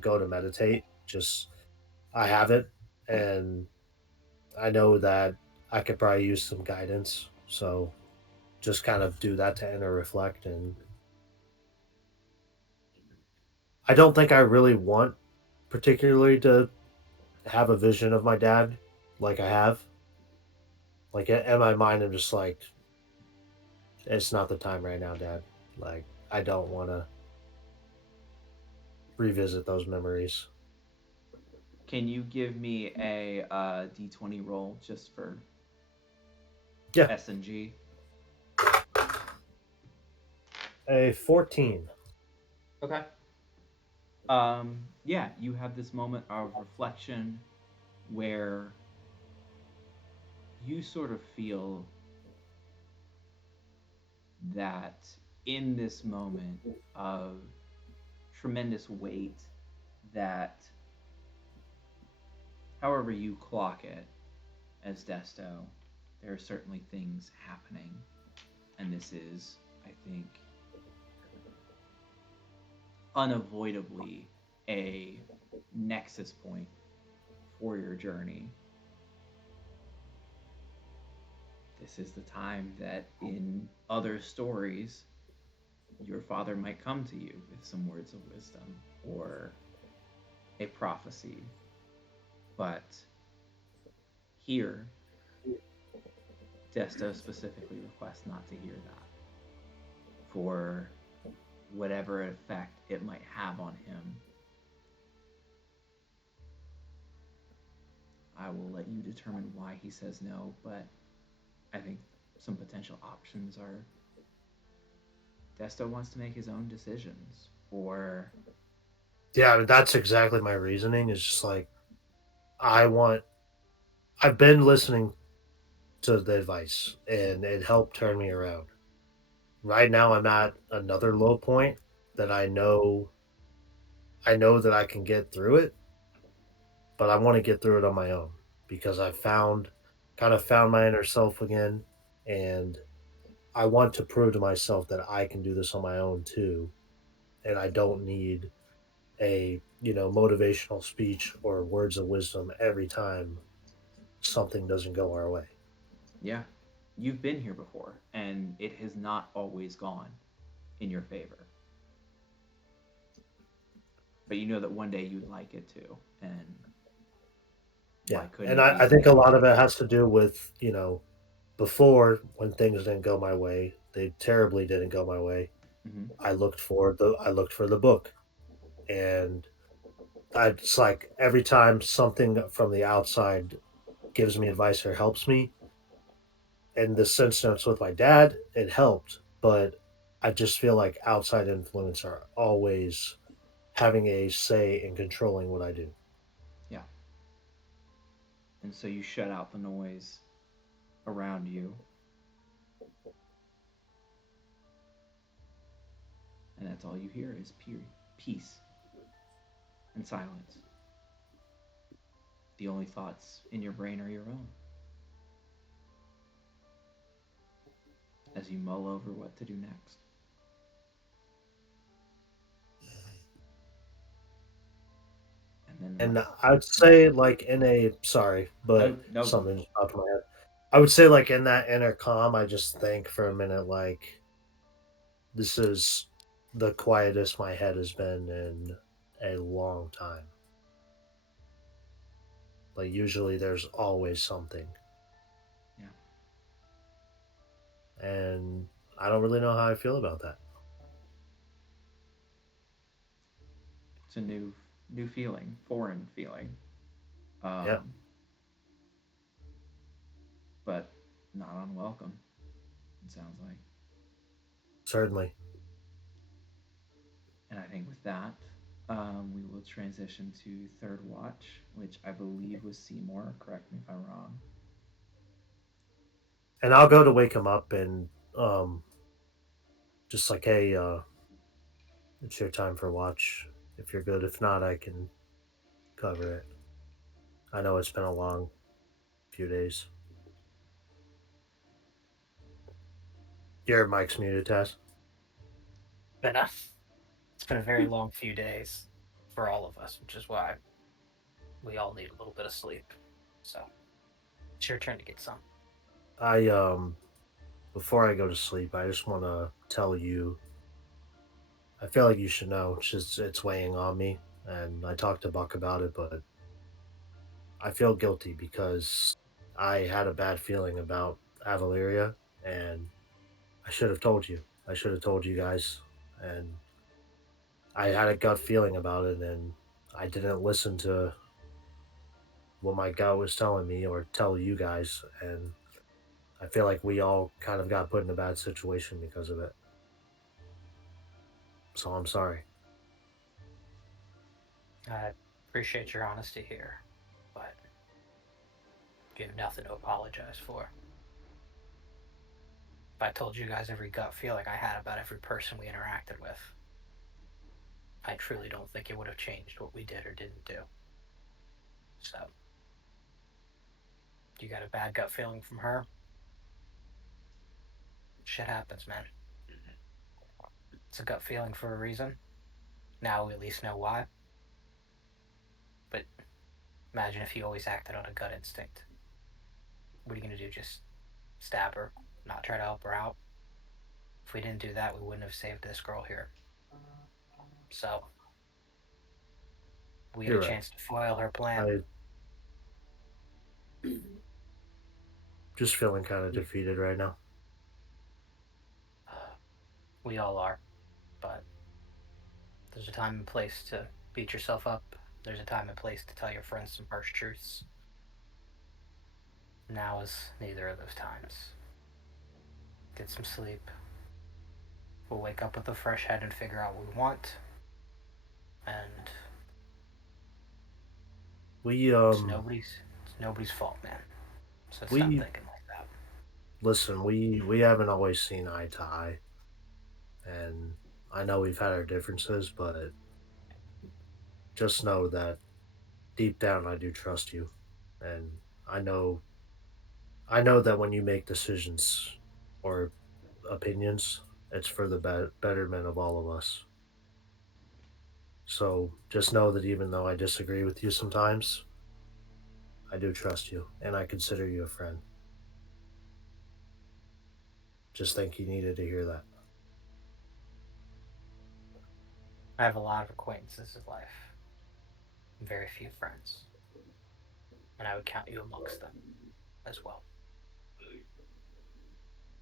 go to meditate. Just I have it, and I know that I could probably use some guidance. So just kind of do that to inner reflect and I don't think I really want particularly to have a vision of my dad like I have. Like in my mind, I'm just like, it's not the time right now, Dad. Like I don't want to revisit those memories. Can you give me a d20 roll just for Yeah, S and G? a 14. Okay. Yeah, you have this moment of reflection where you sort of feel that in this moment of tremendous weight, that however you clock it as Desto, there are certainly things happening, and this is, I think, unavoidably a nexus point for your journey. This is the time that in other stories your father might come to you with some words of wisdom or a prophecy. But here, Desto specifically requests not to hear that for whatever effect it might have on him. I will let you determine why he says no, but I think some potential options are Desto wants to make his own decisions, or Yeah, I mean, that's exactly my reasoning. Is just like I want. I've been listening to the advice, and it helped turn me around. Right now, I'm at another low point that I know. I know that I can get through it, but I want to get through it on my own because I found, kind of found my inner self again, and I want to prove to myself that I can do this on my own too, and I don't need a motivational speech or words of wisdom every time something doesn't go our way. yeah, you've been here before, and it has not always gone in your favor. But you know that one day you'd like it to, and Yeah, why couldn't and it I be think a today? lot of it has to do with before when things didn't go my way, they terribly didn't go my way. Mm-hmm. I looked for the book, and it's like every time something from the outside gives me advice or helps me. In this instance with my dad, it helped, but I just feel like outside influence are always having a say in controlling what I do. Yeah, and so you shut out the noise around you, and that's all you hear is pure peace and silence. The only thoughts in your brain are your own as you mull over what to do next. And then And what? I'd say, like, in a sorry, No, but no. something just popped in my head. I would say, like, in that inner calm, I just think for a minute, like, this is the quietest my head has been in a long time. Like, usually there's always something. Yeah, And I don't really know how I feel about that. it's a new feeling, foreign feeling, Yeah, um, but not unwelcome. It sounds like. certainly. And I think with that, we will transition to third watch, which I believe was Seymour. Correct me if I'm wrong. And I'll go to wake him up and just like, hey, it's your time for watch. If you're good, if not, I can cover it. I know it's been a long few days. Your mic's muted, Tess. But it's been a very long few days for all of us, which is why we all need a little bit of sleep. So it's your turn to get some. I before I go to sleep, I just want to tell you I feel like you should know. It's weighing on me, and I talked to Buck about it, but I feel guilty because I had a bad feeling about Avaleria, and I should have told you. I should have told you guys, and I had a gut feeling about it, and I didn't listen to what my gut was telling me or tell you guys, and I feel like we all kind of got put in a bad situation because of it. So I'm sorry. I appreciate your honesty here, but you have nothing to apologize for. If I told you guys every gut feeling I had about every person we interacted with, I truly don't think it would have changed what we did or didn't do. So, you got a bad gut feeling from her? Shit happens, man. It's a gut feeling for a reason. Now we at least know why. But imagine if you always acted on a gut instinct. What are you going to do? Just stab her? Not try to help her out? If we didn't do that, we wouldn't have saved this girl here. So, we had a You're right. chance to foil her plan. I just feeling kind of defeated right now. We all are. But there's a time and place to beat yourself up. There's a time and place to tell your friends some harsh truths. Now is neither of those times. Get some sleep. We'll wake up with a fresh head and figure out what we want. And We it's nobody's fault, man. So stop we thinking like that. listen. We haven't always seen eye to eye, and I know we've had our differences, but just know that deep down I do trust you, and I know I know that when you make decisions or opinions, it's for the betterment of all of us. So just know that even though I disagree with you sometimes, I do trust you and I consider you a friend. Just think you needed to hear that. I have a lot of acquaintances in life, very few friends, and I would count you amongst them as well.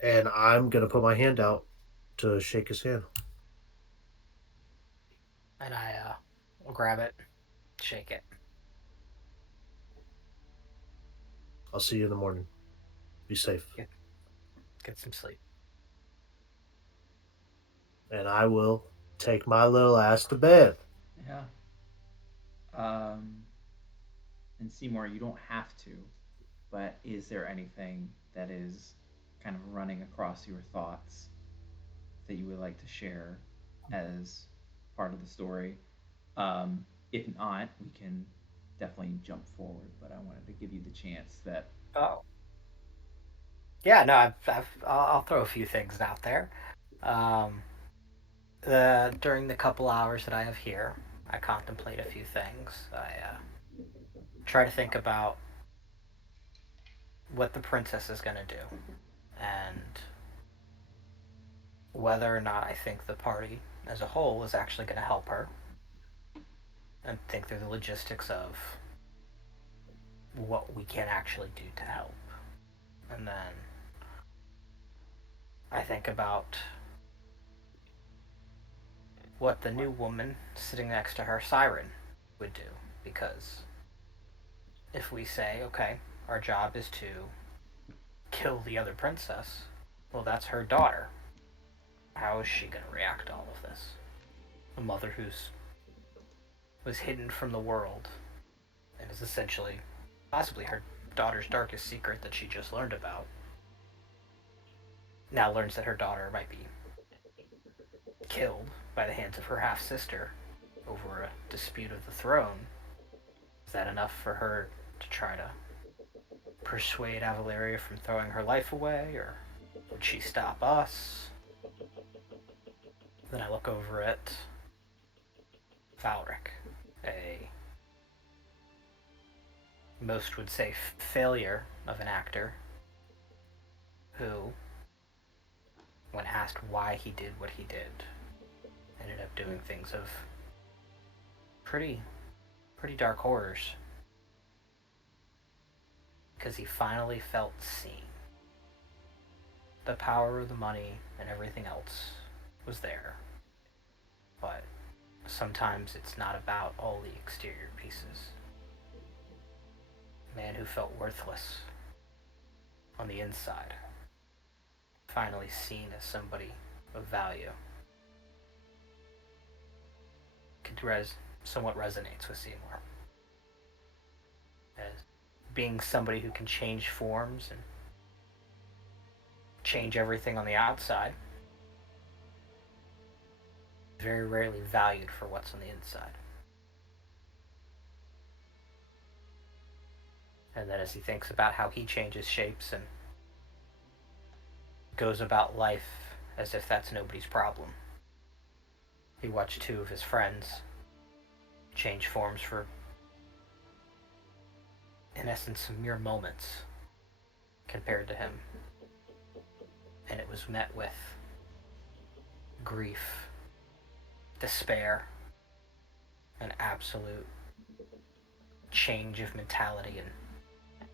And I'm going to put my hand out to shake his hand. And I will grab it, shake it. I'll see you in the morning. Be safe. Get some sleep. And I will take my little ass to bed. Yeah. Um, and Seymour, you don't have to, but is there anything that is kind of running across your thoughts that you would like to share as part of the story? If not, we can definitely jump forward, but I wanted to give you the chance that. Oh. Yeah, no, I'll throw a few things out there. Um, during the couple hours that I have here, I contemplate a few things. I try to think about what the princess is going to do and whether or not I think the party as a whole is actually going to help her, and think through the logistics of what we can actually do to help. And then I think about what the new woman sitting next to her, Siren, would do. Because if we say, okay, our job is to kill the other princess, well, that's her daughter. How is she going to react to all of this? A mother who's was hidden from the world and is essentially possibly her daughter's darkest secret that she just learned about. Now learns that her daughter might be killed by the hands of her half sister over a dispute of the throne. Is that enough for her to try to persuade Avaleria from throwing her life away, or would she stop us? Then I look over at Valric, a most would say failure of an actor who, when asked why he did what he did ended up doing things of pretty dark horrors. Because he finally felt seen. The power of the money and everything else was there. But sometimes it's not about all the exterior pieces. A man who felt worthless on the inside, finally seen as somebody of value, somewhat resonates with Seymour. As being somebody who can change forms and change everything on the outside, very rarely valued for what's on the inside. And then as he thinks about how he changes shapes and goes about life as if that's nobody's problem, he watched two of his friends change forms for, in essence, mere moments compared to him. And it was met with grief, despair, an absolute change of mentality and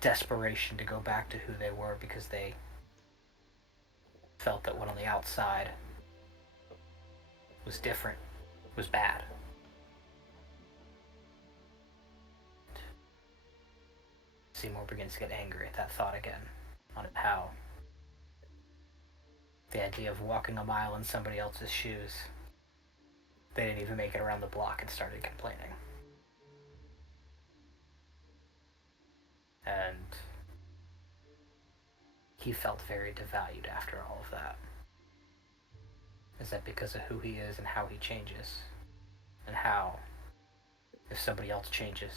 desperation to go back to who they were, because they felt that what on the outside was different, was bad. Seymour begins to get angry at that thought again, on how the idea of walking a mile in somebody else's shoes, they didn't even make it around the block and started complaining. And he felt very devalued after all of that. Is that because of who he is and how he changes? And how, if somebody else changes,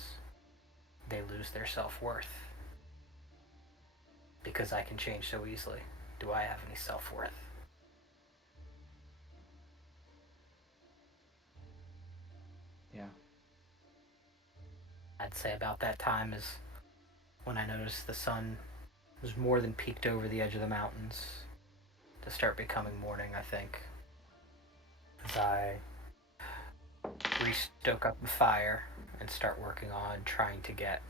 they lose their self-worth? Because I can change so easily, do I have any self-worth? Yeah. I'd say about that time is when I noticed the sun was more than peaked over the edge of the mountains to start becoming morning, I think. As I restoke up the fire and start working on trying to get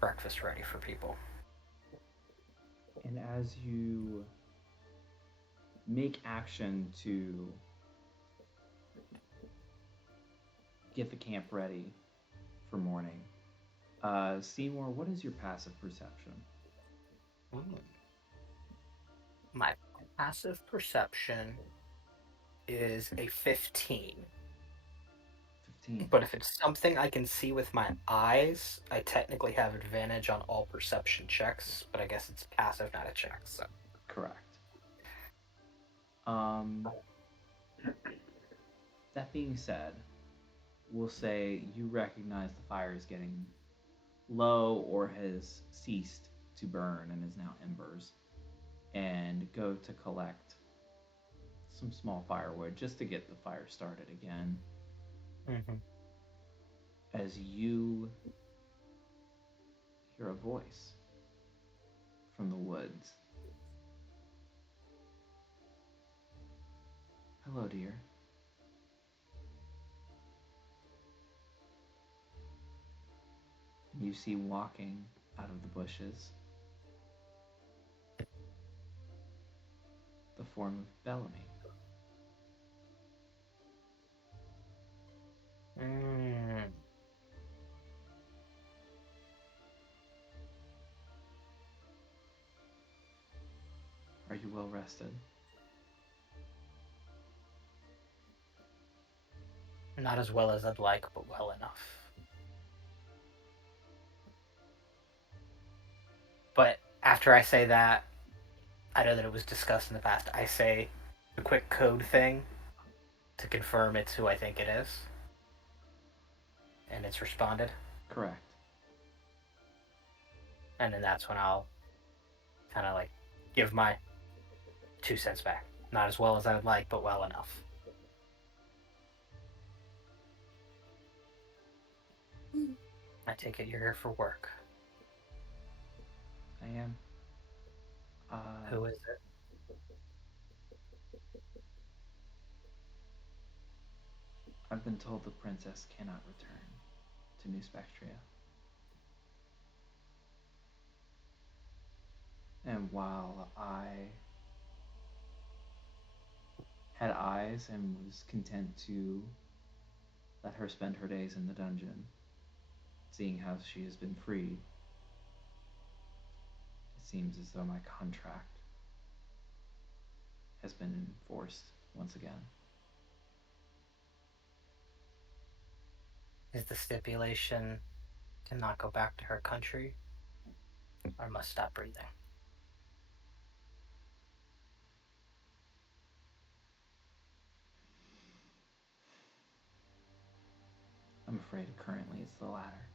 breakfast ready for people. And as you make action to get the camp ready for morning, Seymour, what is your passive perception? My passive perception is a 15. 15. But if it's something I can see with my eyes, I technically have advantage on all perception checks, but I guess it's passive, not a check, so. Correct. That being said, we'll say you recognize the fire is getting low or has ceased to burn and is now embers, and go to collect some small firewood just to get the fire started again. Mm-hmm. As you hear a voice from the woods. Hello, dear. And you see walking out of the bushes the form of Bellamy. Are you well rested? Not as well as I'd like, but well enough. But after I say that, I know that it was discussed in the past. I say a quick code thing to confirm it's who I think it is. And it's responded. Correct. And then that's when I'll kind of like give my 2 cents back. Not as well as I would like, but well enough. I take it you're here for work. I am. Who is it? I've been told the princess cannot return to New Spectria. And while I had eyes and was content to let her spend her days in the dungeon, seeing how she has been freed, it seems as though my contract has been enforced once again. Is the stipulation cannot go back to her country or must stop breathing? I'm afraid currently it's the latter.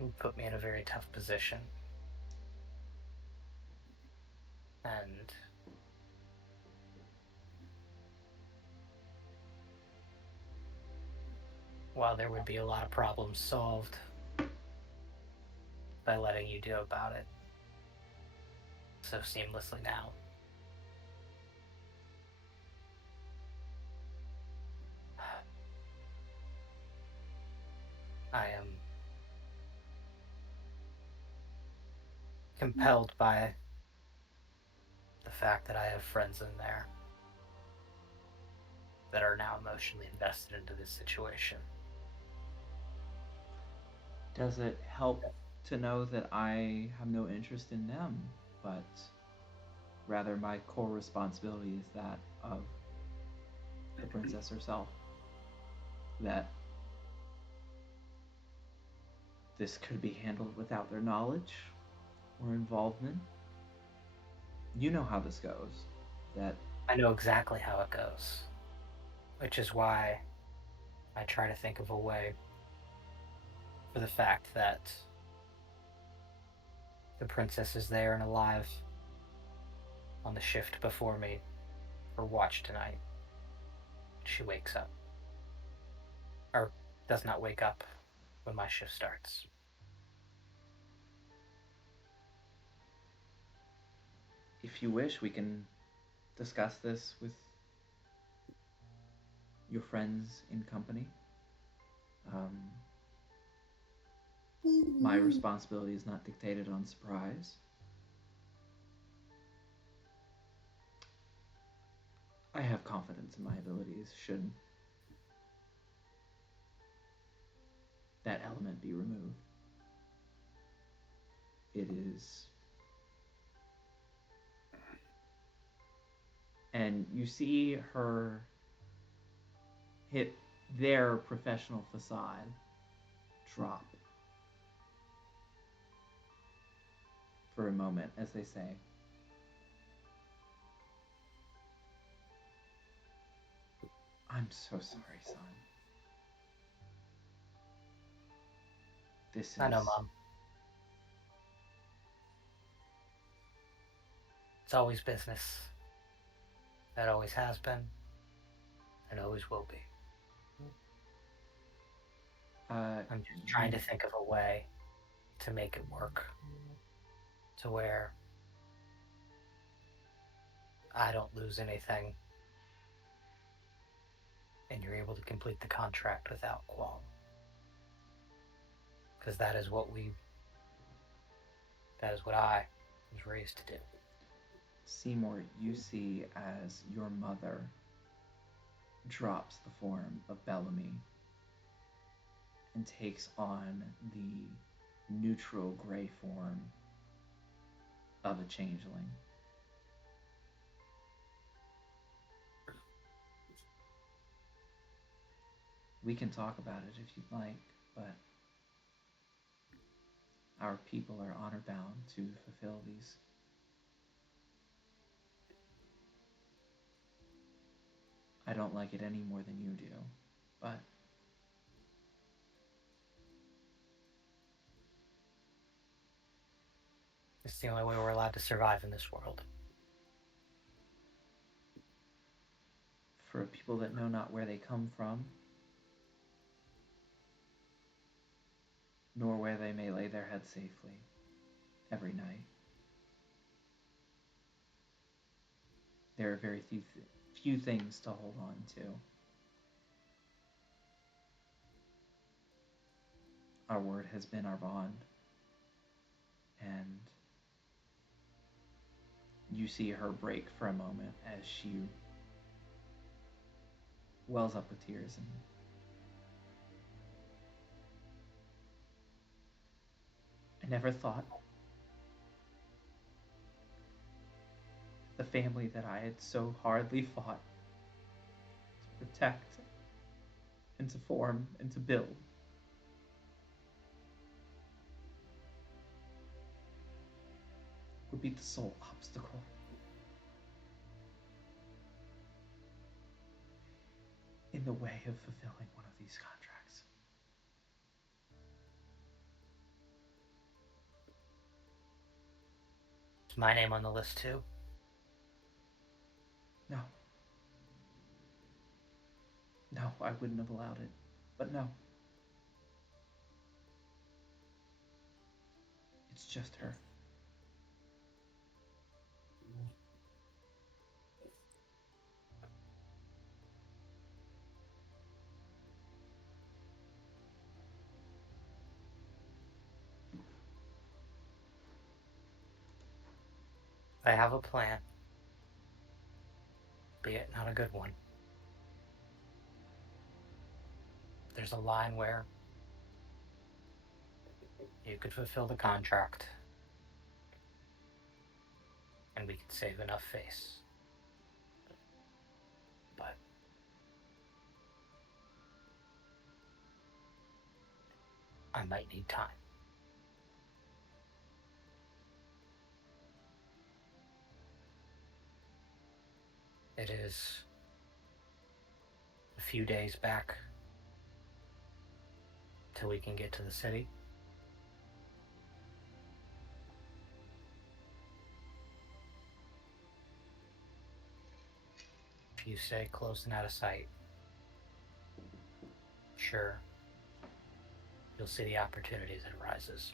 You put me in a very tough position. And while there would be a lot of problems solved by letting you do about it so seamlessly now, I am compelled by the fact that I have friends in there that are now emotionally invested into this situation. Does it help to know that I have no interest in them, but rather my core responsibility is that of the princess herself? That this could be handled without their knowledge or involvement? You know how this goes. That I know exactly how it goes, which is why I try to think of a way for the fact that the princess is there and alive on the shift before me for watch tonight. She wakes up. Or does not wake up when my shift starts. if you wish, we can discuss this with your friends in company. My responsibility is not dictated on surprise. I have confidence in my abilities should that element be removed. It is. And you see her hit their professional facade drop for a moment as they say, I'm so sorry, son. This is. I know, Mom. It's always business. That always has been, and always will be. I'm just trying to think of a way to make it work to where I don't lose anything and you're able to complete the contract without qualm. Because that is what I was raised to do. Seymour, you see as your mother drops the form of Bellamy and takes on the neutral gray form of a changeling. We can talk about it if you'd like, but our people are honor bound to fulfill these. I don't like it any more than you do, but It's the only way we're allowed to survive in this world. for a people that know not where they come from, nor where they may lay their head safely every night. There are very few things to hold on to. Our word has been our bond, and you see her break for a moment as she wells up with tears. And I never thought the family that I had so hardly fought to protect and to form and to build would be the sole obstacle in the way of fulfilling one of these contracts. Is my name on the list too? No. No, I wouldn't have allowed it. But no. It's just her. I have a plan. Be it not a good one. There's a line where you could fulfill the contract, and we could save enough face. But I might need time. It is a few days back till we can get to the city. If you stay close and out of sight, sure, you'll see the opportunity as it arises.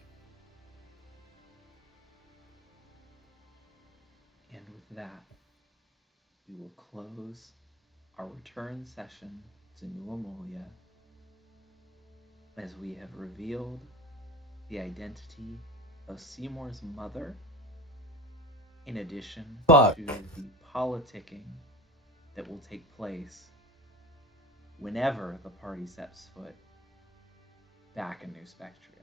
And with that, we will close our return session to New Ammolia as we have revealed the identity of Seymour's mother, in addition Fuck. to the politicking that will take place whenever the party sets foot back in New Spectria.